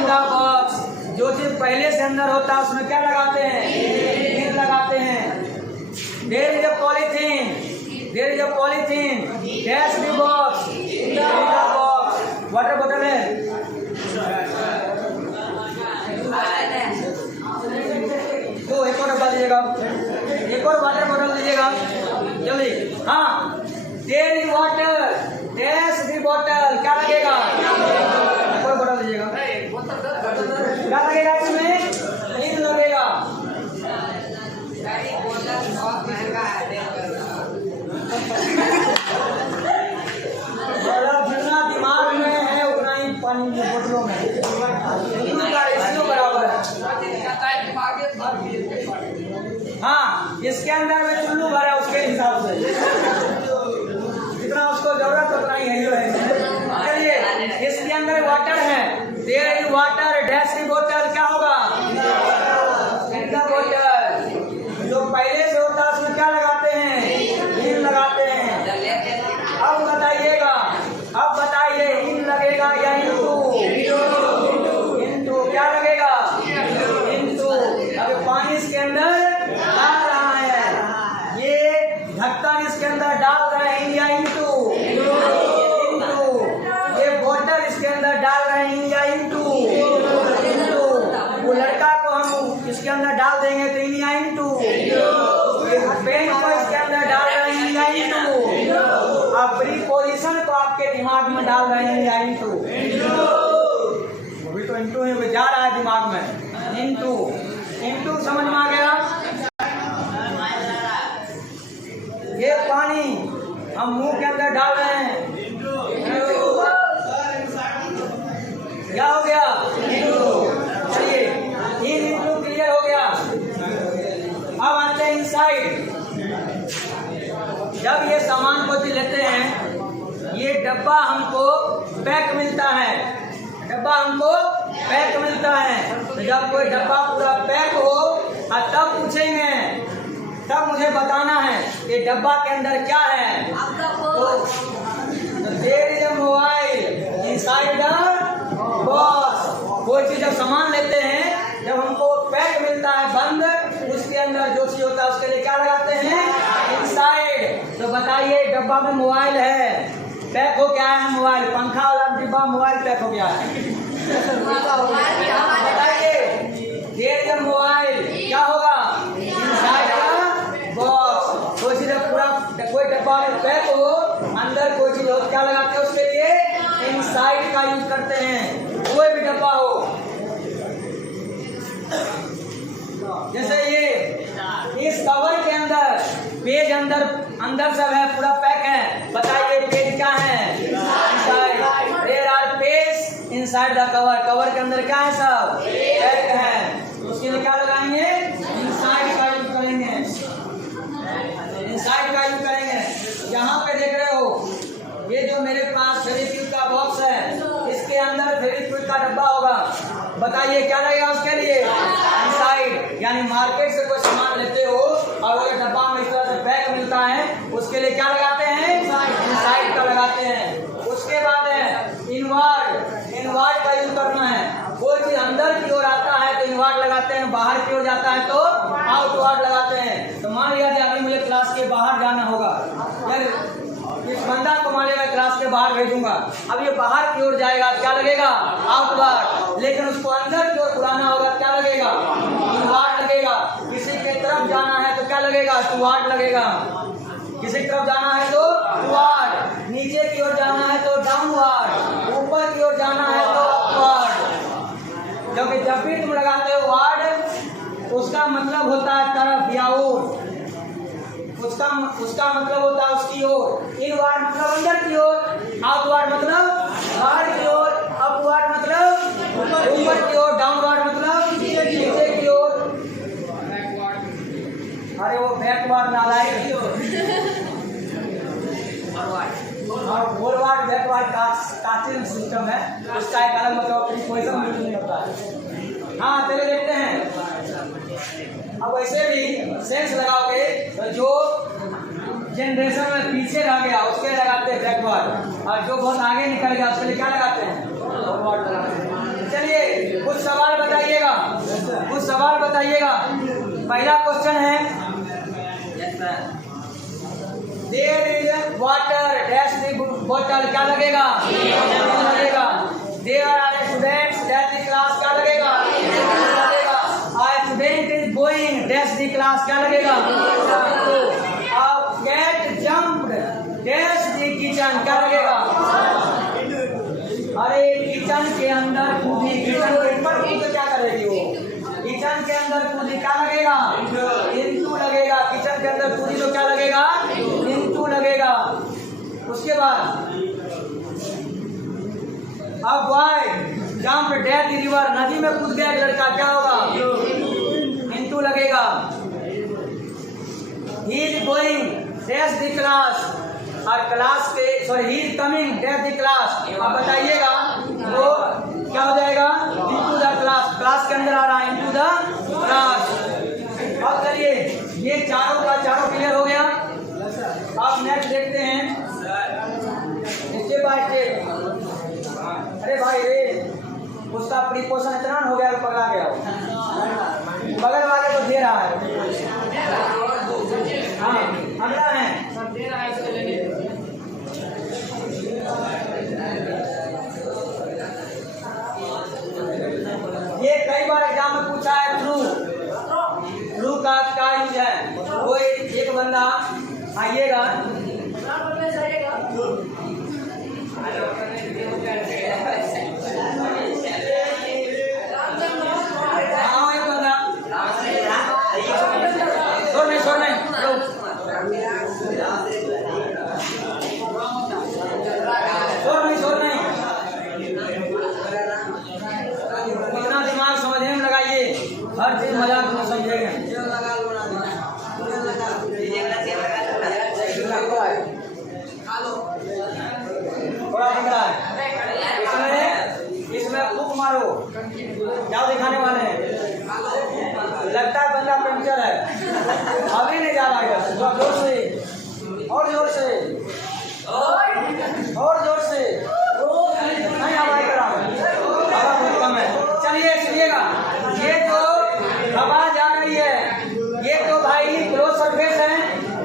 the box. जो चीज पहले से अंदर होता है उसमें क्या लगाते हैं? इन लगाते हैं। There is a polythene, there is a polythene dash the box, in the box. Water बोतल है, तो एक और डब्बा दीजिएगा, एक और वाटर बोतल दीजिएगा जल्दी। हाँ there is water dash the bottle, क्या लगेगा? कोई बोतल दीजिएगा, क्या लगेगा इसमें? इन लगेगा। इसके अंदर में चुल्लू भरा उसके हिसाब से जितना उसको जरूरत उतना ही है जो है। चलिए इसके अंदर वाटर है, देयर इज वाटर डैश की बोतल क्या होगा, इनका बोतल। जो पहले से होता है उसमें क्या लगाते हैं, इन लगाते हैं। अब बताइएगा, अब बताइए इन लगेगा या इंटू, इंटू क्या लगेगा, इंटू। अब पानी इसके अंदर डाल रहा है, ये ढक्कन इसके अंदर डाल रहे हैं या इंटू, इंटू। ये बोतल इसके अंदर डाल रहे हैं या इंटू, इंटू। वो लड़का को हम इसके अंदर डाल देंगे तो इन या इंटू। पेन को इसके अंदर डाल रहे हैं या इंटू। अब प्रीपोजिशन को आपके दिमाग में डाल रहे हैं या इंटू, वो भी तो इंटू है, वो जा रहा है दिमाग में, इंटू। इंटू समझ में आ गया। ये पानी हम मुंह के अंदर डाल रहे हैं, क्या हो गया, इंटू। चलिए इन इंटू क्लियर हो गया। अब आते हैं इनसाइड। जब ये सामान को लेते हैं, ये डब्बा हमको पैक मिलता है, डब्बा हमको पैक मिलता है। तो जब कोई डब्बा पूरा पैक हो और तब पूछेंगे, तब मुझे बताना है ये डब्बा के अंदर क्या है। तो there is a mobile inside the box. कोई चीज जब सामान लेते हैं, जब हमको पैक मिलता है बंद, उसके अंदर जो चीज होता है उसके लिए क्या लगाते हैं, इनसाइड। तो बताइए डब्बा में मोबाइल है, पैक हो क्या है मोबाइल, पंखा वाला डिब्बा मोबाइल पैक हो गया है। बताइए देयर इज मोबाइल क्या होगा, इनसाइड द बॉक्स। कोई चीज पूरा कोई डब्बा में पैक हो, अंदर कोई चीज हो, क्या लगाते हैं उसके लिए, इनसाइड का यूज करते हैं। कोई भी डब्बा हो, जैसे ये इस कवर के अंदर पेज अंदर अंदर सब है, पूरा पैक है। बताइए पेज क्या है, inside. There are page inside the cover. Cover के अंदर क्या है, सब पैक है। उसके लिए क्या लगाएंगे, इनसाइड का यूज करेंगे, इनसाइड का यूज करेंगे। यहाँ पे देख रहे हो ये जो मेरे पास फेविक्विक का बॉक्स है, इसके अंदर फेविक्विक का डब्बा होगा। बताइए क्या लगेगा उसके लिए, इनसाइड। यानी मार्केट से कोई सामान लेते हो और अगर डब्बा में इस तरह से पैक मिलता है, उसके लिए क्या लगाते हैं, इनसाइड का लगाते हैं। उसके बाद है इनवर्ड। इनवर्ड का यूज करना है। कोई चीज अंदर की ओर आता है तो इनवर्ड लगाते हैं, बाहर की ओर जाता है तो आउटवर्ड लगाते हैं। तो मान लिया अभी मुझे क्लास के बाहर जाना होगा, यार इस बंदा को मान लिया क्लास के बाहर भेजूंगा, अब ये बाहर की ओर जाएगा, क्या लगेगा, आउटवर्ड। लेकिन उसको अंदर की ओर बुलाना होगा, क्या लगेगा, इनवर्ड लगेगा। किसी के तरफ जाना है तो क्या लगेगा, टुवर्ड लगेगा। किसी की तरफ जाना है तो टुवर्ड, नीचे की ओर जाना है तो डाउनवर्ड, ऊपर की ओर जाना है तो अपवर्ड। क्योंकि जब भी तुम लगाते हो वर्ड, उसका मतलब होता है तरफ या ओर, उसका मतलब होता है उसकी ओर। इनवर्ड मतलब अंदर की ओर, आउटवर्ड मतलब बाहर की ओर, अपवर्ड मतलब ऊपर की ओर, डाउनवर्ड मतलब नीचे की ओर। अरे वो बैकवर्ड नालायक, और फॉरवर्ड बैकवर्ड काचिंग सिस्टम है, उसका एक अलग मतलब प्रीपोजिशन नहीं होता है। हाँ चलिए देखते हैं। अब वैसे भी सेंस लगाओगे तो जो जनरेशन में पीछे रह गया उसके लगाते हैं बैकवर्ड, और जो बहुत आगे निकल गया उसके लिए क्या लगाते हैं, फॉरवर्ड लगाते हैं। चलिए कुछ सवाल बताइएगा, कुछ सवाल बताइएगा। पहला क्वेश्चन है, there is water dash the बोतल, क्या लगेगा, लगेगा। There are students dash the class, क्या लगेगा, लगेगा। Student is going dash the class, क्या लगेगा। Cat jumped dash the kitchen, क्या लगेगा। अरे किचन के अंदर कूदी, किचन के ऊपर कूद क्या करेगी वो, किचन के अंदर कूदी, क्या लगेगा, इंटू लगेगा। किचन के अंदर कूदी तो क्या लगेगा, इंटू लगेगा। उसके बाद अब boy jump dash the river, नदी में कूद गया एक लड़का, क्या होगा, इंटू लगेगा। डैश द क्लास, और क्लास के sorry he is coming dash the class. अब बताइएगा वो क्या हो जाएगा, इनटू द क्लास, क्लास के अंदर आ रहा है, इनटू द क्लास। अब चलिए ये चारों का चारों क्लियर हो गया। अब नेक्स्ट देखते हैं स्टेप बाय स्टेप। अरे भाई रे उसका प्रीपोजिशन इतना हो गया पकड़ा गया, बगल वाले को दे रहा है। हाँ अगला है ये कई बार एग्जाम में पूछा है थ्रू, थ्रू का क्या यूज है। वो एक बंदा आइएगा इतना दिमाग समझने में लगाइए, हर चीज मजाक में समझेंगे। थोड़ा दिख रहा है इसमें फूक मारो, क्या दिखाने वाले हैं। लगता है बंदा पंचर है, अभी नहीं जा रहा है। जोर से और जोर से और जोर से, नहीं हवाई करा हवा बहुत कम है। चलिए सुनिएगा, ये तो हवा जा रही है, ये तो भाई क्लोज सरफेस है।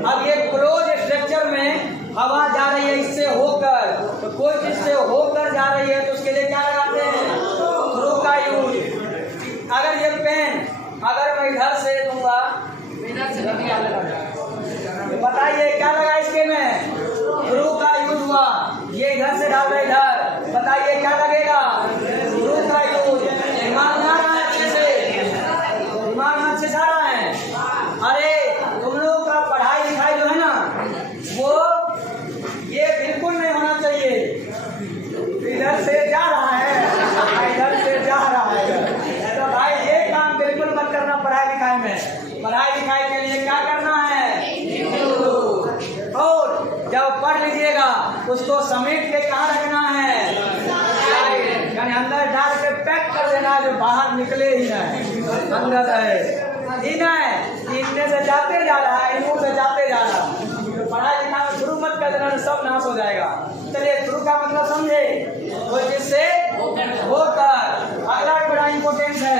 अब ये क्लोज स्ट्रक्चर में हवा जा रही है इससे होकर, तो कोई चीज से होकर जा रही है तो उसके लिए क्या लगाते हैं, थ्रू का यूज। अगर ये पेन अगर मैं इधर से दूंगा, बताइए क्या लगा इसके में, थ्रू का यूज हुआ। ये इधर से डाल रहे इधर, बताइए क्या लगेगा, थ्रू का यूज। दिमाग में आ रहा है अच्छे से, दिमाग में अच्छे से आ रहा है। अरे तुम लोगों का पढ़ाई लिखाई जो है ना वो ये बिल्कुल नहीं होना चाहिए। इधर से जा रहा है, इधर से जा रहा है, तो भाई ये काम बिल्कुल मत करना पढ़ाई लिखाई में। पढ़ाई लिखाई के लिए क्या करना है, और जब पढ़ लीजिएगा उसको समेट के कहाँ रखना है, यानी अंदर डाल के पैक कर देना, जो बाहर निकले ही नहीं, अंदर है ही नहीं, इनमें से जाते जा रहा है, इनमें से जाते जा रहा है। तो पढ़ाई लिखाई में शुरू मत कर देना, सब नाश हो जाएगा। चलिए शुरू का मतलब समझे, वो जिससे होकर। अगला बड़ा इंपॉर्टेंट है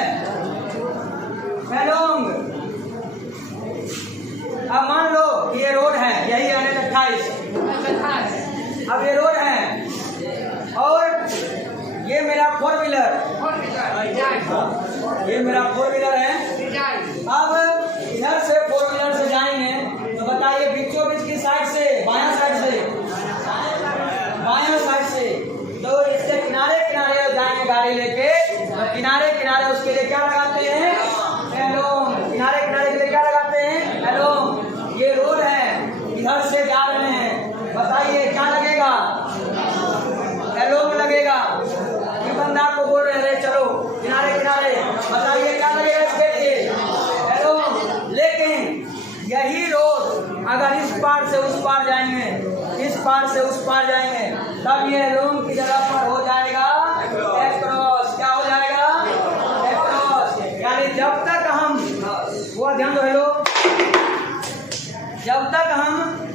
अलोंग। अब मान लो ये रोड है, यही NH 28, अब ये रोड है और ये मेरा फोर व्हीलर, ये मेरा फोर व्हीलर है। अब इधर से फोर व्हीलर से जाएंगे तो बताइए बीचों बीच की साइड से, बायां साइड से, बायां साइड से, तो इसके किनारे किनारे जाएंगे गाड़ी लेके, तो किनारे किनारे उसके लिए क्या लगाते हैं, एलोंग। किनारे किनारे के लिए क्या लगाते हैं, एलोंग। ये रोड है, इधर से जा रहे हैं, बताइए क्या लगेगा, एलोंग लगेगा। ये बंदा आपको बोल रहे हैं चलो किनारे किनारे, बताइए क्या लगेगा इसके लिए, एलोंग। लेकिन यही रोड अगर इस पार से उस पार जाएंगे, इस पार से उस पार जाएंगे, तब ये एलोंग की जगह पर हो जाएगा एक्रॉस। क्या हो जाएगा, एक्रॉस। यानी जब तक हम, वो ध्यान दो हेलो, जब तक हम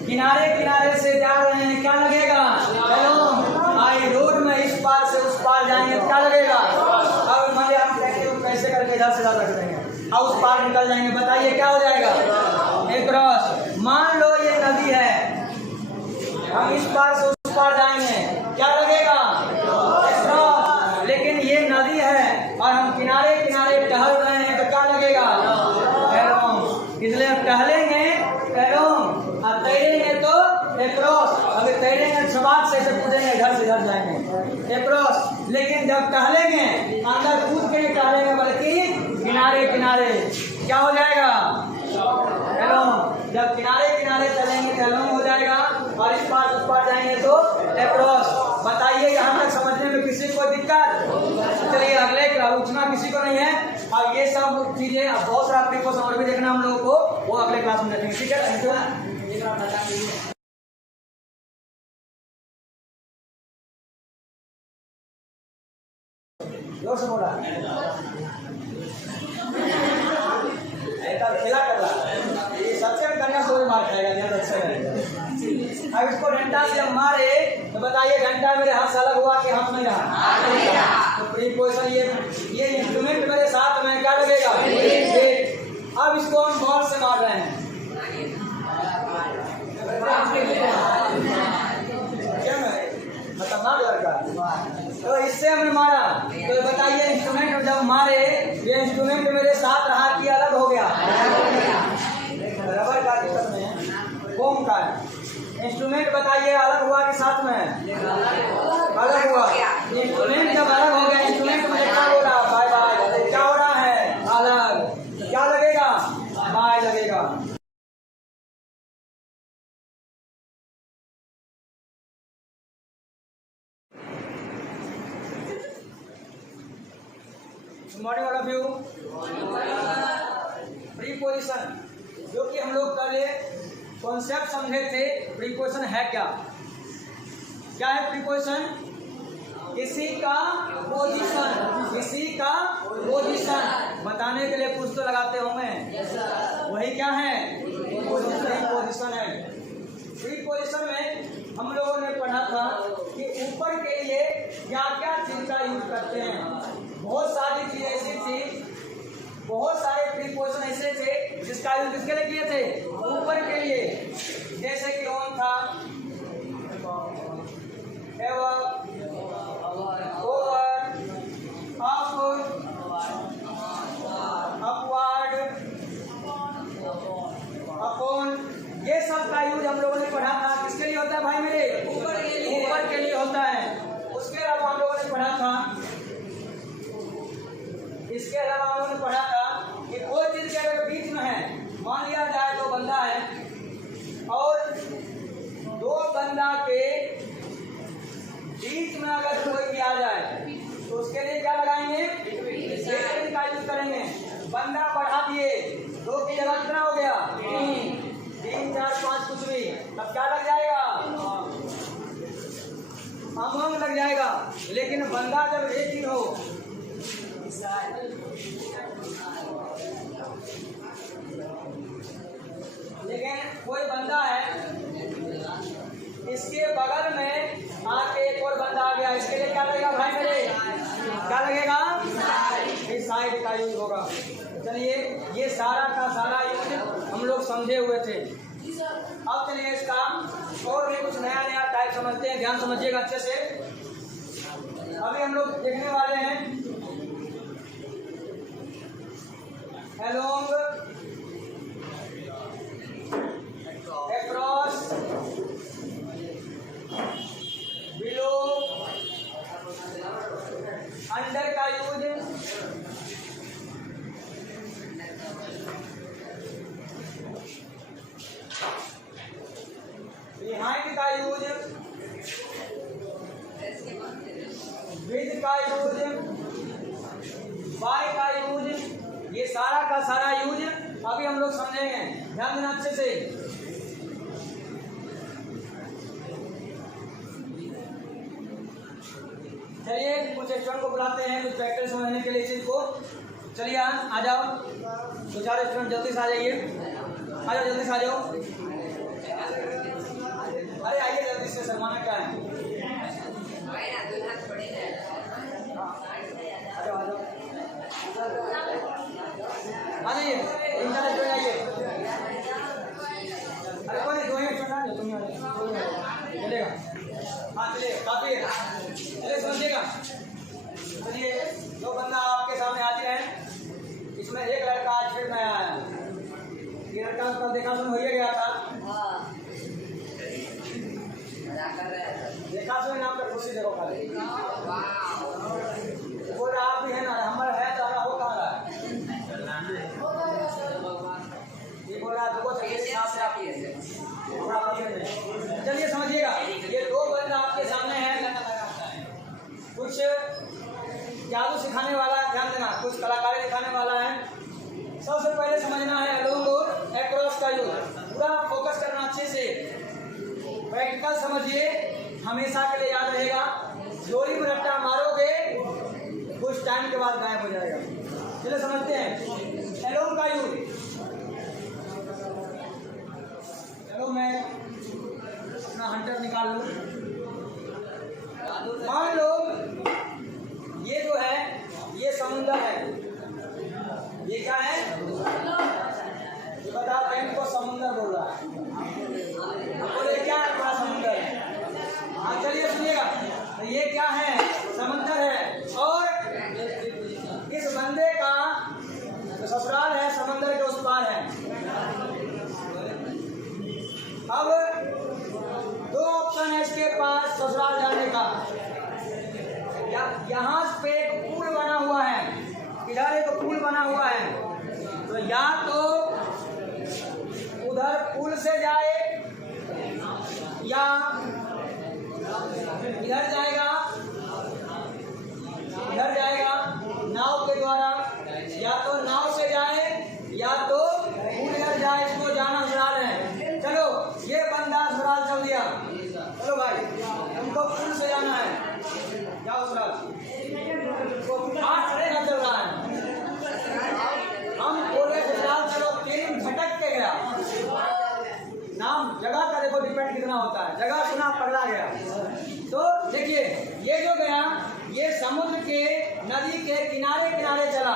किनारे किनारे से जा रहे हैं क्या लगेगा, एलोंग। आई रोड में इस पार से उस पार जाएंगे क्या लगेगा। अब मान लिया हम कैसे करके इधर से इधर रख देंगे और उस पार निकल जाएंगे, बताइए क्या हो जाएगा, एक्रॉस। मान लो ये नदी है, हम इस पार से उस पार जाएंगे क्या लगेगा, एक्रॉस। लेकिन ये नदी है और हम किनारे किनारे टहल रहे हैं तो क्या लगेगा, एलोंग। इसलिए टहलेंगे एलोंग और तैरेंगे तो एक्रॉस। अगर तैरेंगे शबाद से ऐसे कूदेंगे, इधर से इधर जाएंगे एक्रॉस। लेकिन जब टहलेंगे अंदर कूद के टहलेंगे, बल्कि किनारे किनारे क्या हो जाएगा, एलोंग। जब किनारे किनारे चलेंगे तो एलोंग हो जाएगा और इस पार उस पार जाएंगे तो एक्रॉस। बताइए यहाँ तक समझने में किसी को दिक्कत, चलिए अगले उठना किसी को नहीं है। अब ये सब चीजें बहुत सारा प्रिकॉशन और भी देखना हम लोगों को, वो अगले क्लास में देखेंगे, ठीक है। जोर से बोला ऐसा खेला कर रहा ये सबसे गंदा सोच मार खाएगा ध्यान रखना है। अब इसको डंडा से जब मारे तो बताइए घंटा मेरे हाथ से अलग हुआ कि हाथ नहीं रहा? तो प्रीपोजिशन ये इंस्ट्रूमेंट मेरे साथ में क्या लगेगा? अब इसको हम बॉल से मार रहे हैं। क्या मतलब ना लड़का तो इससे हमने मारा तो बताइए इंस्ट्रूमेंट जब मारे ये इंस्ट्रूमेंट मेरे साथ रहा कि अलग हो गया? रबर का दिक्कत में फोम का इंस्ट्रूमेंट बताइए अलग हुआ कि साथ में अलग हुआ? इंस्ट्रूमेंट जब अलग हो गया इंस्ट्रूमेंट मुझे क्या हो रहा? बाय बाय क्या हो रहा है? अलग क्या लगेगा? बाय लगेगा। Morning all of you. Preposition जो कि हम लोग कल कॉन्सेप्ट समझे थे प्रीपोजिशन है क्या? क्या है प्रीपोजिशन? किसी का पोजीशन बताने के लिए कुछ तो लगाते होंगे वही क्या है? प्रीपोजिशन है। प्रीपोजिशन में हम लोगों ने पढ़ा था कि ऊपर के लिए क्या क्या चीज का यूज करते हैं। बहुत सारी चीज ऐसी थी, बहुत सारे प्रीपोजिशन ऐसे थे जिसका यूज किसके लिए किए थे? ऊपर के लिए। जैसे कि ऑन था, ever, over, up, upward, upon, ये सब का यूज हम लोगों ने पढ़ा था। किसके लिए होता है भाई मेरे? ऊपर के लिए होता है। उसके अलावा हम लोगों ने पढ़ा था इसके अलावा हम लोगों ने पढ़ा था कि कोई चीज के अगर बीच में है, मान लिया जाए दो बंदा है और दो बंदा के बीच में अगर कोई भी आ जाए तो उसके लिए क्या लगाएंगे? का यूज करेंगे। बंदा बढ़ा दिए, दो की जगह कितना हो गया? 3 4 5 कुछ भी, तब क्या लग जाएगा? अमंग लग जाएगा। लेकिन बंदा जब एक ही हो लेकिन कोई बंदा है इसके बगल में आके एक और बंदा आ गया, इसके लिए क्या लगेगा भाई मेरे? क्या लगेगा? इस साइड का यूज होगा। चलिए ये सारा का सारा यूज हम लोग समझे हुए थे। अब चलिए इसका और भी कुछ नया नया टाइप समझते हैं। ध्यान समझिएगा अच्छे से। अभी हम लोग देखने वाले हैं along, across, below, under का यूज, behind का यूज, with का यूज, by का यूज, ये सारा का सारा यूज अभी हम लोग समझेंगे। ध्यान देना अच्छे से। चलिए कुछ स्टूडेंट को बुलाते हैं कुछ प्रैक्टिस समझने के लिए चीज को। चलिए आ जाओ, दो चार स्टूडेंट जल्दी से आ जाइए। आ जाओ जल्दी से आ जाओ। अरे आइए जल्दी से, शर्माना क्या है? आ जाओ आ जाइए, इन चार स्टूडेंट आइए। अरे कोई दो ही स्टूडेंट आ जाओ, तुम चलेगा। हाँ चलिए काफी है। चलिए समझिएगा। चलिए दो बंदा आपके सामने हाजिर है। इसमें एक लड़का आज फिर नया आया। ये लड़का कल देखा सुन हो गया था। देखा सुन नाम पर खुशी देखो खाली। बोल रहा आप भी है ना, हमारा है तो हमारा हो कहाँ रहा है? ये बोल रहा देखो चलिए समझिएगा। ये दो बंदा आपके सामने है, कुछ जादू सिखाने वाला, ध्यान देना, कुछ कलाकारी दिखाने वाला है। सबसे पहले समझना है along और across का यूज। पूरा फोकस करना अच्छे से। प्रैक्टिकल समझिए, हमेशा के लिए याद रहेगा। जोरी में रट्टा मारोगे कुछ टाइम के बाद गायब हो जाएगा। चलिए समझते हैं एलोन का यूज। चलो मैं अपना हंटर निकाल लूं। मान लो ये जो है ये समुद्र है। ये क्या है? ये बता रहे हैं, को समुद्र बोल रहा है। बोले क्या है? बड़ा समुद्र है। हाँ चलिए सुनिएगा, तो ये क्या है? समुद्र है। और इस बंदे का जो ससुराल है समुद्र के उस पार है। अब दो ऑप्शन है इसके पास ससुराल जाने का। यहाँ पे एक पुल बना हुआ है, इधर एक पुल बना हुआ है, तो या तो उधर पुल से जाए या इधर जाएगा, इधर जाएगा नाव के द्वारा, या तो नाव से जाए या तो पुल इधर जाए। इसको जाना ससुराल है। चलो ये बंदा ससुराल चल दिया। चलो भाई हमको पुल से जाना है, जाओ ससुराल। चलेगा चल रहा है, हम बोले ससुराल चलो, तीन झटक के गया। नाम जगह का देखो डिपेंड कितना होता है, जगह सुना पकड़ा गया। तो देखिए ये जो गया ये समुद्र के नदी के किनारे किनारे चला।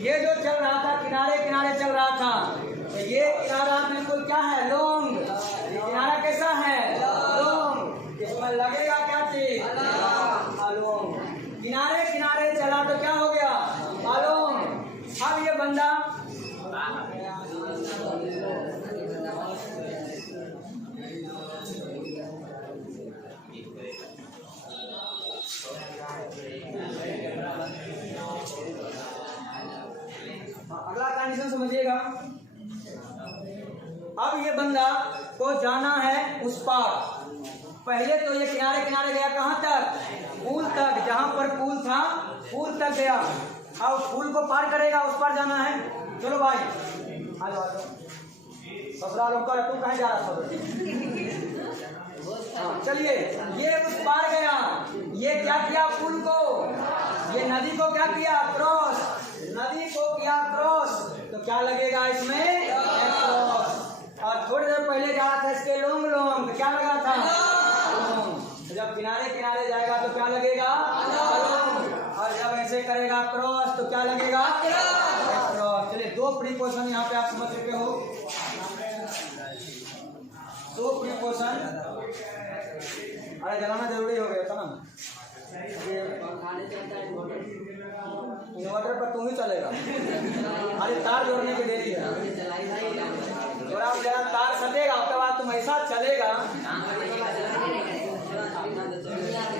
ये जो चल रहा था किनारे किनारे चल रहा था, तो ये किनारा बिल्कुल क्या है? लॉन्ग। ये किनारा कैसा है? लॉन्ग। इसमें लगेगा क्या चीज? लॉन्ग। किनारे किनारे चला तो क्या हो गया? लॉन्ग। अब ये बंदा अगला कंडीशन समझिएगा। अब ये बंदा को जाना है उस पार। पहले तो ये किनारे किनारे गया, कहाँ तक? पुल तक। जहां पर पुल था पुल तक गया। अब पुल को पार करेगा, उस पार जाना है। चलो भाई आ जाओ। ससुराल होकर तू कहाँ जा रहा था? चलिए ये उस पार गया। ये क्या किया? पुल को, ये नदी को क्या किया? क्रॉस। नदी को किया क्रॉस, तो क्या लगेगा इसमें? क्रॉस। और थोड़ी देर पहले जा रहा था इसके लॉन्ग लॉन्ग, क्या लगा था? लॉन्ग। जब किनारे किनारे जाएगा तो क्या लगेगा? लॉन्ग। और जब ऐसे करेगा क्रॉस तो क्या लगेगा? क्रॉस। चलिए दो प्रीपोजिशन यहाँ पे आप समझ चुके हो। दो प्रीपोजिशन। अरे जलाना जरूरी हो गया था ना, इन्वर्टर पर तू ही चलेगा। अरे तार जोड़ने की देरी है, और आप जरा तार सटेगा उसके बाद तुम ऐसा चलेगा।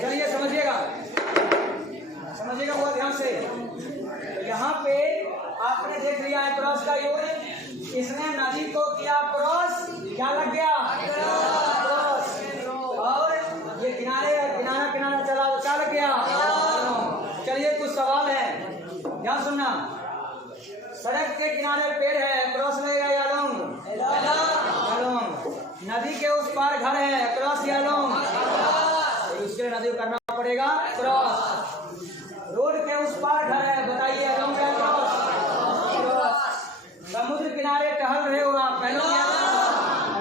चलिए समझिएगा, समझिएगा बहुत ध्यान से। यहाँ पे आपने देख लिया है क्रॉस का यूज। इसने नदी को किया क्रॉस, क्या लग गया? क्रॉस। और ये किनारे किनारा किनारा चला तो क्या लग गया? चलिए कुछ सवाल है, ध्यान सुनना। सड़क के किनारे पेड़ है, क्रॉस लगेगा या लॉन्ग? लॉन्ग। नदी के उस पार घर है, क्रॉस या लॉन्ग? उसके लिए नदी को करना पड़ेगा क्रॉस। रोड के उस पार घर है, बताइए लॉन्ग या क्रॉस? समुद्र किनारे टहल रहे हो आप, पहले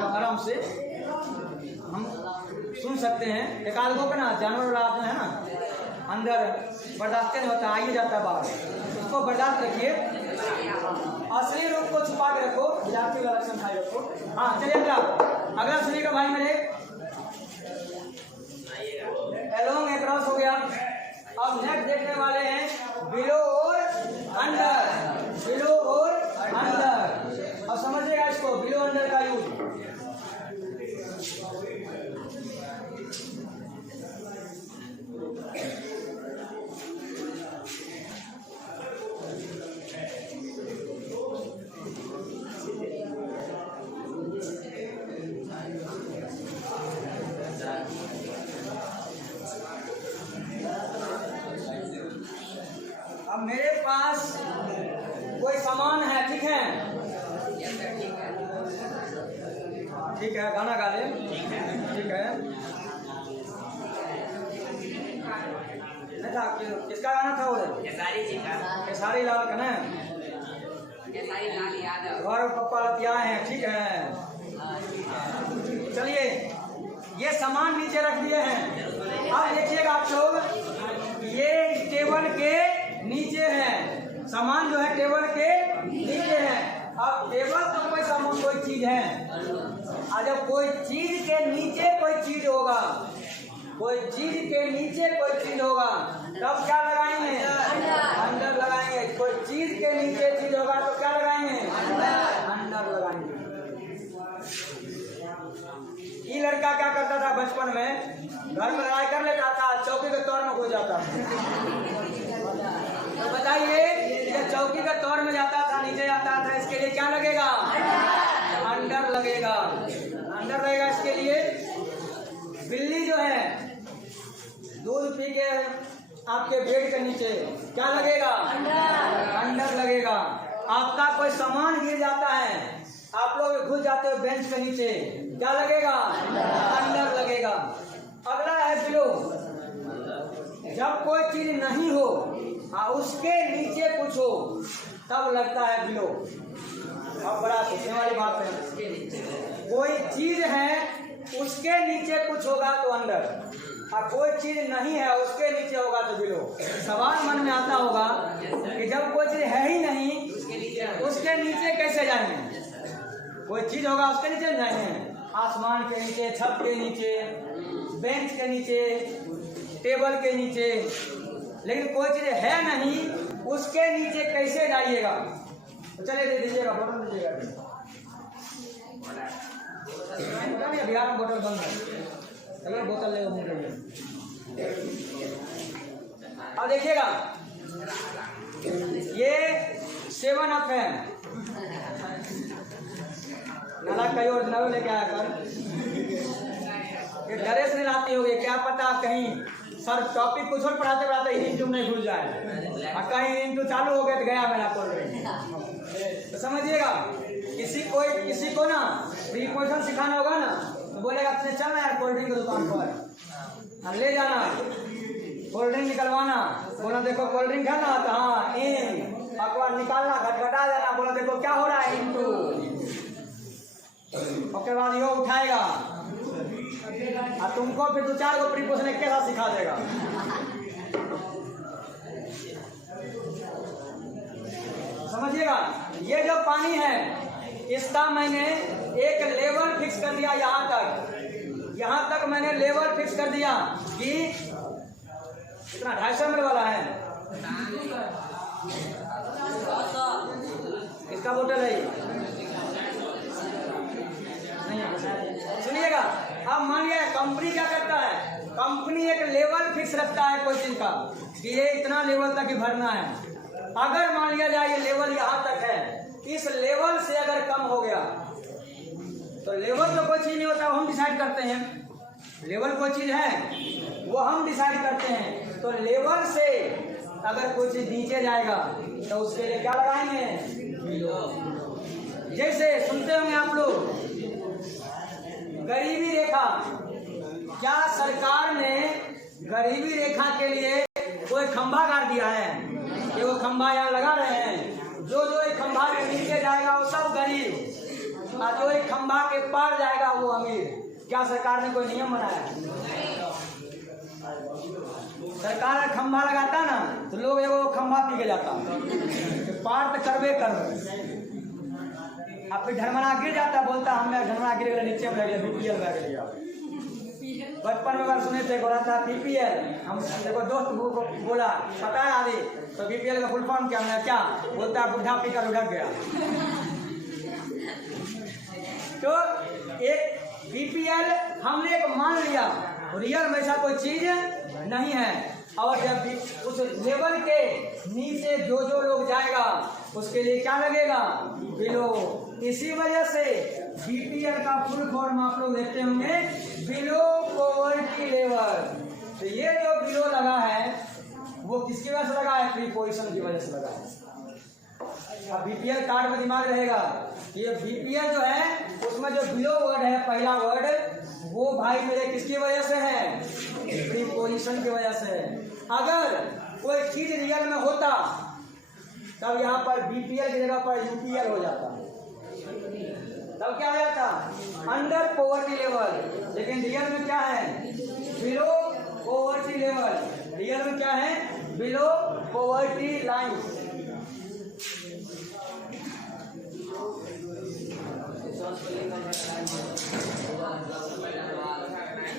आराम से हम सुन सकते हैं। एक आध गो ना जानवर वाला आदमी है ना, अंदर बर्दाश्त नहीं होता, आइए जाता है बाहर, उसको बर्दाश्त रखिए। असली रूप को छुपा के रखो, विद्यार्थी वाला लक्षण खाई रखो। हाँ चलिए अगला अगला सुनिएगा भाई मेरे। एलोंग एक्रॉस हो गया। अब नेक्स्ट देखने वाले हैं बिलो और अंडर। बिलो और अंडर, अब समझिएगा इसको, बिलो अंडर का यूज। अब मेरे पास कोई सामान है, ठीक है, ठीक है, गाना गा ले। ठीक है, अच्छा किसका गाना था वो? खेसारी जी का। खेसारी लाल का ना? खेसारी लाल यादव। और पप्पा लतिया हैं। ठीक है, चलिए ये सामान नीचे रख दिए हैं। अब देखिएगा आप लोग, ये टेबल के नीचे है, सामान जो है टेबल के नीचे है। अब टेबल तो कोई सामान कोई चीज है, और जब कोई चीज के नीचे कोई चीज होगा, कोई चीज के नीचे कोई चीज होगा, तब क्या लगाएंगे? अंडर लगाएंगे। कोई चीज के नीचे चीज होगा तो क्या लगाएंगे? अंडर लगाएंगे। ये लड़का क्या करता था बचपन में, घर में लड़ाई कर लेता था, चौकी के तौर में हो जाता था। तो बताइए, जब चौकी के तौर में जाता था, नीचे जाता था, इसके लिए क्या लगेगा? अंडर लगेगा। अंडर लगेगा इसके लिए। बिल्ली जो है दूध पी के आपके बेड के नीचे क्या लगेगा? अंडर लगेगा। आपका कोई सामान गिर जाता है, आप लोग घुस जाते हो बेंच के नीचे, क्या लगेगा? अंडर लगेगा। अगला है बिलो। जब कोई चीज नहीं हो उसके नीचे कुछ हो तब लगता है बिलो। अब बड़ा सोचने वाली बात है, कोई चीज है उसके नीचे कुछ होगा तो अंडर, और कोई चीज नहीं है उसके नीचे होगा तो बिलो। सवाल मन में आता होगा कि जब कोई चीज है ही नहीं उसके नीचे कैसे जाएंगे? कोई चीज होगा उसके नीचे नहीं है, आसमान के नीचे, छत के नीचे, बेंच के नीचे, टेबल के नीचे, लेकिन कोई चीज है नहीं उसके नीचे कैसे जाइएगा? तो चलिए दे दीजिएगा, बोतल दीजिएगा। बिहार में बोतल बंद है, चलो बोतल ले मुझे। अब देखिएगा, ये 7 अप है, नाला कई और नवे लेके आया कर, ये ड्रेस नहीं लाती होगी, क्या पता कहीं सर टॉपिक कुछ और पढ़ाते पढ़ाते इंटू नहीं भूल जाए, और कहीं इंटू चालू हो गया तो गया मेरा कोल्ड। तो समझिएगा, किसी को ना प्रीपोजिशन सिखाना होगा ना, तो बोलेगा अपने चलना है कोल्ड ड्रिंक की दुकान पर, ले जाना कोल्ड ड्रिंक निकलवाना, बोला देखो कोल्ड ड्रिंक है ना, तो हाँ इन अखबार निकालना, घटघटा देना, बोला देखो क्या हो रहा है इंटू, उसके बाद यो उठाएगा और तुमको फिर 2-4 को प्रीपोजिशन एक के साथ सिखा देगा। समझिएगा, ये जो पानी है इसका मैंने एक लेवल फिक्स कर दिया, यहाँ तक मैंने लेवल फिक्स कर दिया कि कितना 250 ml वाला है इसका बोतल है। सुनिएगा, अब मान लिया कंपनी क्या करता है, कंपनी एक लेवल फिक्स रखता है कोई चीज का कि ये इतना लेवल तक ही भरना है। अगर मान लिया जाए ये लेवल यहाँ तक है, इस लेवल से अगर कम हो गया तो लेवल तो कोई चीज नहीं होता, हम डिसाइड करते हैं। लेवल कोई चीज है वो हम डिसाइड करते हैं, तो लेवल से अगर कोई चीज नीचे जाएगा तो उसके लिए क्या लगाएंगे? जैसे सुनते होंगे आप लोग गरीबी रेखा, क्या सरकार ने गरीबी रेखा के लिए कोई खंभा गाड़ दिया है कि वो खंभा यहाँ लगा रहे हैं, जो एक खंभा के नीचे जाएगा वो सब गरीब, और जो एक खंभा के पार जाएगा वो अमीर? क्या सरकार ने कोई नियम बनाया? सरकार खंभा लगाता ना तो लोग एगो खंभा पी के जाता, तो पार तो करवे कर, आप फिर ढरमना गिर जाता, बोलता हमें ढरमना गिर गया, नीचे में बीपीएल बैठ गया। बचपन में बार सुने थे, बोला था बीपीएल, हम देखो दोस्त को बोला पता है आदि, तो बीपीएल का फुल फॉर्म क्या? मैं क्या बोलता, बुढ़ा पीकर उधर गया। तो एक बीपीएल हमने एक मान लिया, रियल में ऐसा कोई चीज नहीं है, और जब उस लेवल के नीचे जो लोग जाएगा उसके लिए क्या लगेगा? बिलो। इसी वजह से बीपीएल का फुल फॉर्म आप लोग देखते होंगे, बिलो पॉवर्टी लेवल। तो ये जो बिलो लगा है वो किसकी वजह से लगा है? प्रीपोजिशन की वजह से लगा है। अब बीपीएल कार्ड में दिमाग रहेगा। ये बीपीएल जो है उसमें जो बिलो वर्ड है पहला वर्ड, वो भाई मेरे किसकी वजह से है? प्रीपोजिशन की वजह से। अगर कोई चीज रियल में होता तब यहाँ पर बीपीएल की जगह पर यूपीएल हो जाता, तब क्या हो जाता? Under poverty level. लेकिन रियल में क्या है? Below poverty level. रियल में क्या है? Below poverty line.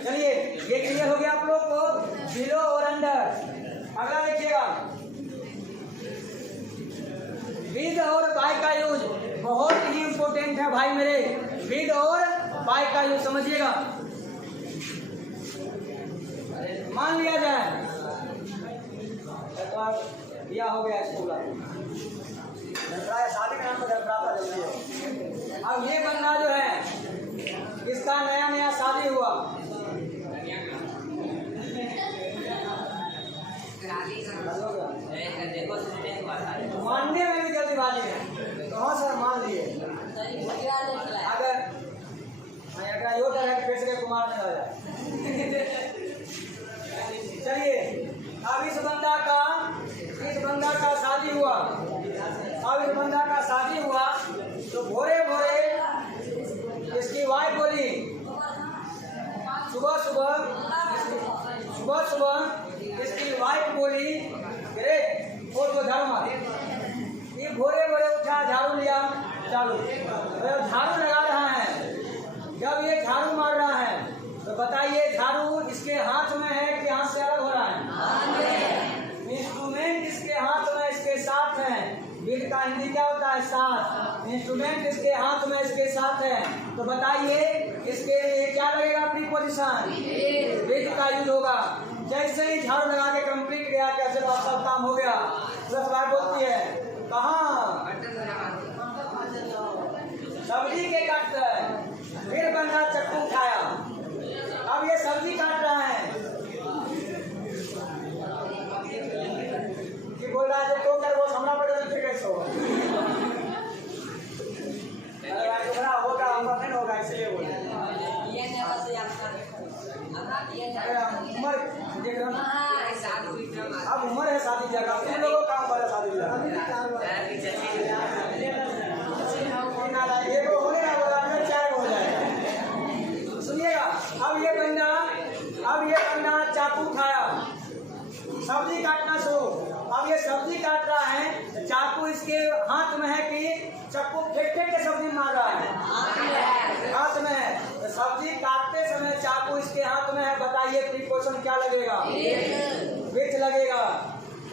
चलिए ये क्लियर हो गया आप लोग को, बिलो और अंडर। अगला देखिएगा, विद और बाय का यूज बहुत ही इंपॉर्टेंट है भाई मेरे। विद और बाय का यूज समझिएगा। मान लिया जाए यह हो गया स्कूल, शादी के नाम पर जल्दी है। अब ये बंदा जो है इसका नया नया शादी हुआ, मानने में भी जल्दीबाजी है। तो हाँ सर मान लिए। अगर यो फिर से कुमार में हो जाए। चलिए अब इस बंदा का शादी हुआ। अब इस बंदा का शादी हुआ तो भोरे भोरे इसकी वाइफ बोली, सुबह सुबह इसकी वाइफ बोली, तो झाड़ू मार। ये भोरे भोरे उठा, झाड़ू लिया, चालू झाड़ू लगा रहा है। जब ये झाड़ू मार रहा है तो बताइए झाड़ू इसके हाथ में है कि हाथ से अलग हो रहा है? इंस्ट्रूमेंट इसके हाथ में इसके साथ है। बीट का हिंदी क्या होता है? साथ। इंस्ट्रूमेंट इसके हाथ में इसके साथ है। तो बताइए इसके लिए क्या लगेगा? प्रीपोजिशन। बीट का यूज होगा। जैसे ही झाड़ू लगा के कंप्लीट गया, कैसे बात सब काम हो गया, प्लस बात बोलती है कहाँ? सब्जी के काटता है। फिर बंदा चक्कू उठाया, अब ये सब्जी काट रहा है कि बोल रहा है तो कर वो सामना पड़ेगा फिर कैसे होगा? बड़ा होगा हमारा नहीं होगा, इसलिए बोले उम्र देख रहा अब उम्र है शादी ब्याह का, तुम लोगों का उम्र है शादी ब्याह। एक होने ना बोला 4 हो जाएगा। सुनिएगा, अब ये बंदा चाकू उठाया, सब्जी काटना शुरू। अब ये सब्जी काट रहा है, चाकू इसके हाथ में है कि चाकू फेंक के सब्जी मार रहा है? हाथ में है। तो सब्जी काटते समय चाकू इसके हाथ में है, बताइए प्रीपोजिशन क्या लगेगा? विथ लगेगा।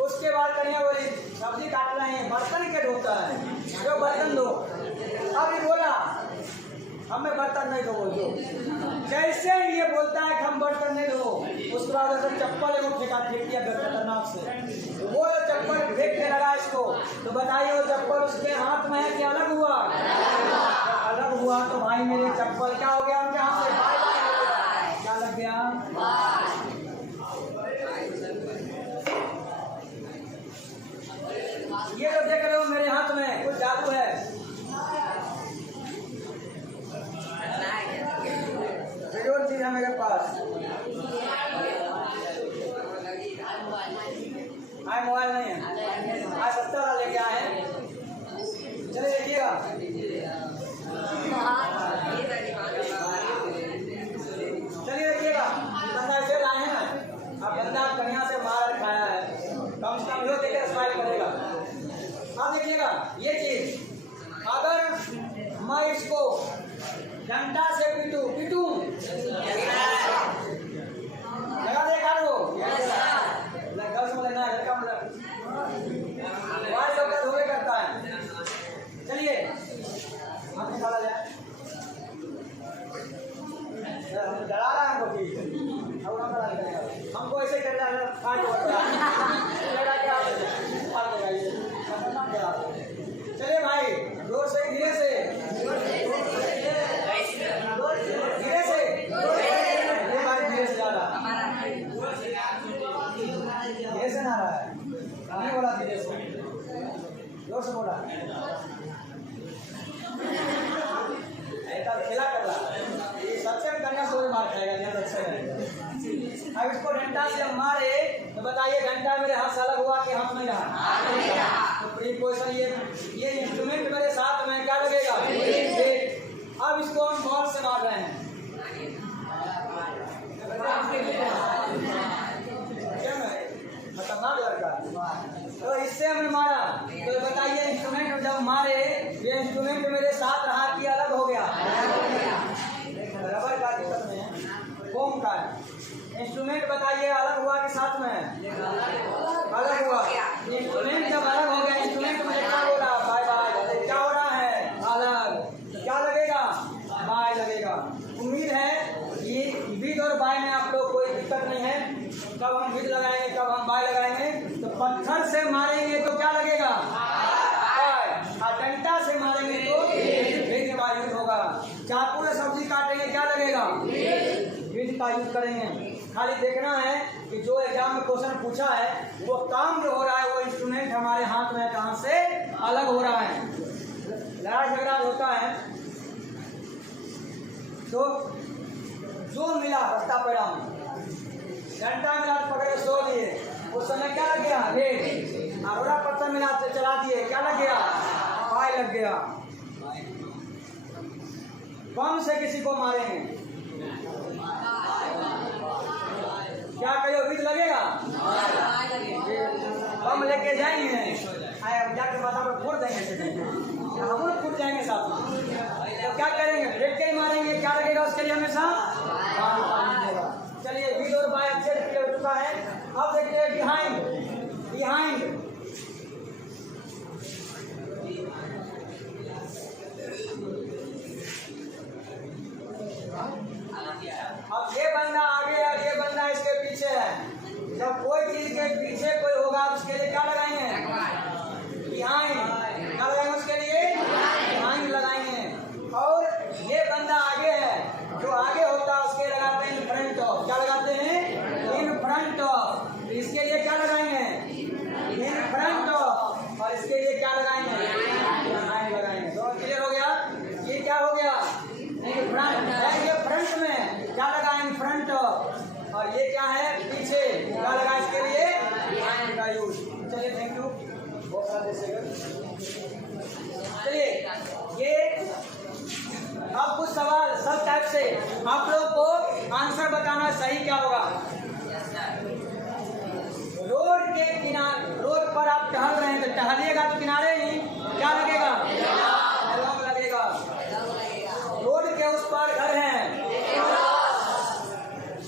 उसके बाद कन्या बोली सब्जी काट रहे हैं, बर्तन के धोता है, जो बर्तन दो। अब ये बोला हमें बर्तन नहीं दो। जैसे ही ये बोलता है कि हम बर्तन नहीं दो, उसके बाद अगर चप्पल एगो फेंक दिया खतरनाक से, वो जो चप्पल फेंक के लगा इसको, तो बताइए वो चप्पल उसके हाथ में है कि अलग हुआ? अलग हुआ। तो भाई मेरे चप्पल क्या हो गया उनके हाथ से? क्या लग गया? ये जो देख रहे हो मेरे हाथ में कुछ जादू है। चीज है मेरे पास, मोबाइल नहीं है, आज सस्ता वाला लेके आए हैं। चलिए देखिएगा, बंदा इसे लाए हैं ना। अब बंदा कन्या से मार खाया है, कम से कम देखे स्माइल करेगा। अब देखिएगा ये चीज, अगर मैं इसको डंडा से पीटू लगा दे कार वो गर्ल्स में लेना है, लड़का मतलब वाइस लोग का धोखे करता है। चलिए हाथ निकाला जाए, डरा रहा है हमको कि हमको ऐसे कर रहा है, चलिए भाई जोर से धीरे से रहा है? ऐसा खेला कर रहा है, ये सबसे डंडा से मार खाएगा, ध्यान रखिएगा। अब इसको डंडा से हम मारे तो बताइए घंटा मेरे हाथ से अलग हुआ कि हाथ में रहा? तो प्री पोजिशन ये इंस्ट्रूमेंट मेरे साथ में क्या लगेगा? अब इसको हम बॉल से मार रहे हैं, खतरनाक लड़का। तो इससे हमने मारा, तो बताइए इंस्ट्रूमेंट जब मारे ये इंस्ट्रूमेंट मेरे साथ रहा कि अलग हो गया? रबर का दिक्कत में है, फोम का इंस्ट्रूमेंट बताइए अलग हुआ कि साथ में? अलग हुआ। इंस्ट्रूमेंट जब अलग हो गया, इंस्ट्रूमेंट मुझे क्या हो रहा? Bye bye. क्या हो रहा है? अलग। क्या लगेगा? बाय लगेगा। उम्मीद है कि विद और बाय में आप लोग कोई दिक्कत नहीं है। कब हम विद लगाएंगे, कब हम बाय लगाएंगे। तो पत्थर से मारेंगे तो क्या लगेगा? बाय। और डंडा से मारेंगे तो विद बाय यूज होगा। चाकू से सब्जी काटेंगे क्या लगेगा? विद का यूज करेंगे। खाली देखना है कि जो एग्जाम में क्वेश्चन पूछा है वो काम जो हो रहा है वो इंस्ट्रूमेंट हमारे हाथ में कहाँ से अलग हो रहा है। लड़ाई झगड़ा होता है तो जो मिला रास्ता पैरा में डंडा मिला तो पकड़ के सो लिए, उस समय क्या लग गया? रेड। आरोड़ा पत्थर मिला तो चला दिए, क्या लग गया? पाय लग गया। बम से किसी को मारेंगे क्या कहियो? विद लगेगा? बम लेके जाएंगे, जाके माथा पर फोड़ देंगे, हम लोग फूट जाएंगे साथ में। तो क्या करेंगे? ब्रेक के ही मारेंगे, क्या लगेगा उसके लिए? हमेशा चलिए विद और बाय अच्छे से क्लियर हो चुका है। अब देखते हैं बिहाइंड। बिहाइंड अब ये बंदा आगे और ये बंदा इसके पीछे है। जब कोई चीज के पीछे कोई होगा उसके लिए क्या लगाएंगे? बिहाइंड। क्या लगाएंगे उसके लिए? बिहाइंड लगाएंगे। और ये बंदा आगे है, जो आगे होता है उसके लगाते हैं इन फ्रंट ऑफ। क्या लगाते हैं? In front of. इसके लिए क्या लगाएंगे? In front of. और इसके लिए क्या लगाएंगे? बिहाइंड लगाएंगे। तो क्लियर हो गया? ये क्या हो गया? फ्रंट। ये फ्रंट में क्या लगा? In front of. और ये क्या है? पीछे। क्या लगा इसके लिए? बिहाइंड का यूज। चलिए थैंक यू। बहुत सारे चलिए ये अब कुछ सवाल सब टाइप से आप लोग को आंसर बताना सही क्या होगा। रोड के किनारे, रोड पर आप टहल रहे हैं तो टहलिएगा तो किनारे ही क्या लगेगा? अलग लगेगा। रोड के उस पार घर है,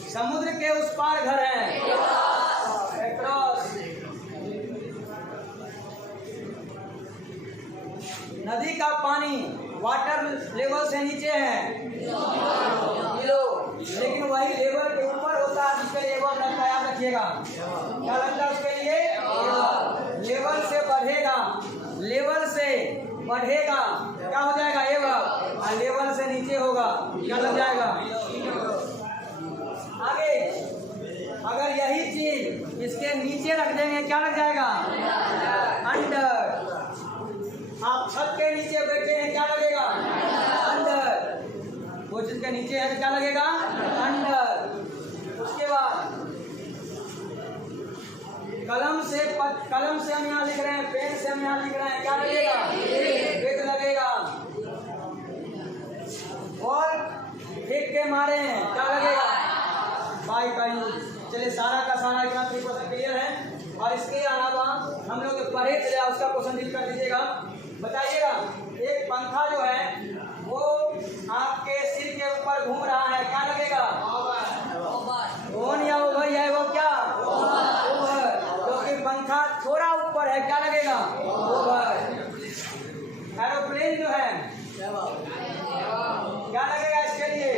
समुद्र के उस पार घर है, नदी का पानी वाटर लेवल से नीचे है किलो, लेकिन वही लेवल के ऊपर होता है जिसके लिए लेवल लगता है। याद रखिएगा क्या लगता है उसके लिए? लेवल से बढ़ेगा, लेवल से बढ़ेगा क्या हो जाएगा? एवं। और लेवल से नीचे होगा क्या लग जाएगा? आगे अगर यही चीज इसके नीचे रख देंगे क्या लग जाएगा? अंडर। आप छत के नीचे बैठे हैं क्या लगेगा? अंडर। वो जिसके नीचे है तो क्या लगेगा? अंडर। उसके बाद कलम से हम यहाँ लिख रहे हैं, पेन से हम यहाँ लिख रहे हैं क्या लगेगा? वेट लगेगा। और फेंक के मारे हैं क्या लगेगा? बाई का यूज। चलिए सारा का सारा इतना 3% क्लियर है। और इसके अलावा हम लोग पढ़े चले उसका क्वेश्चन डील कर दीजिएगा। बताइएगा एक पंखा जो है वो आपके सिर के ऊपर घूम रहा है क्या लगेगा? ओन या ओवर है वो क्या? ओवर। क्योंकि पंखा थोड़ा ऊपर है क्या लगेगा? ओवर। एरोप्लेन जो है क्या लगेगा इसके लिए?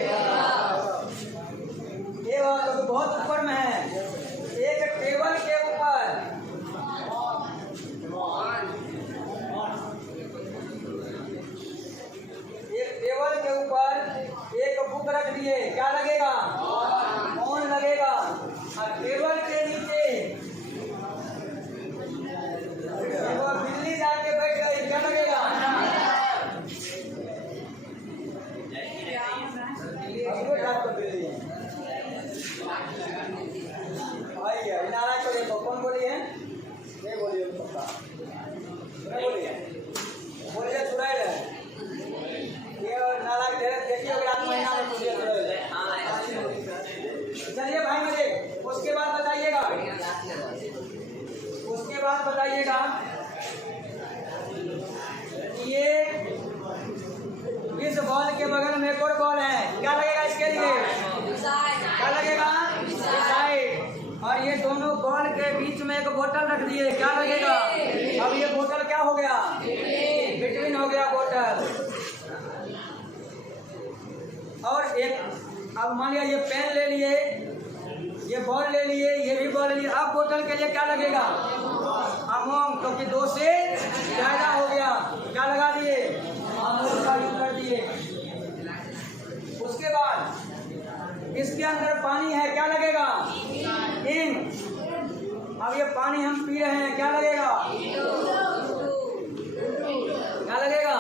ये तो बहुत ऊपर में है। एक टेबल के ऊपर एक बुक रख दिए क्या लगेगा? ऑन लगेगा। और टेबल के नीचे वो बिल्ली जाके बैठ गई क्या एक बोतल रख दिए, क्या लगेगा? अब ये बोतल क्या हो गया? बिटवीन हो गया बोतल। और एक अब मान लिया ये पेन ले लिए, ये बॉल ले लिए, ये भी बॉल ले लिए। अब बोतल के लिए क्या लगेगा? अमोंग, क्योंकि 2 से ज्यादा हो गया, क्या लगा दिए? अमोंग का यूज कर दिए। उसके बाद इसके अंदर पानी है, क्या लगेगा? इंक। अब ये पानी हम पी रहे हैं, क्या लगेगा? क्या लगेगा?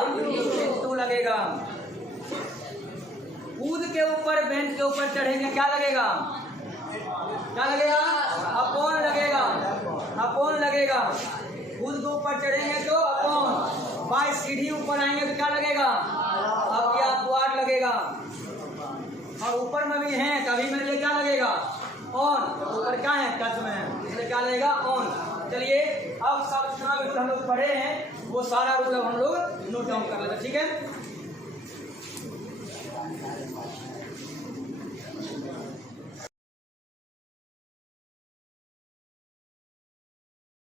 H2 लगेगा। कूद के ऊपर बेंच के ऊपर चढ़ेंगे, क्या लगेगा? क्या लगेगा? अपॉन लगेगा, अपॉन लगेगा। कूद के ऊपर चढ़ेंगे तो अपॉन। बाय सीढ़ी ऊपर आएंगे तो क्या लगेगा? अब या द्वार लगेगा। और ऊपर में भी हैं, कभी मेरे लिए क्या लगेगा? ऑन। ऊपर क्या है? टच में है, इसलिए क्या लगेगा? ऑन। चलिए अब सब जितना भी हम लोग पढ़े हैं वो सारा रूल अब हम लोग नोट डाउन कर लेते हैं, ठीक है?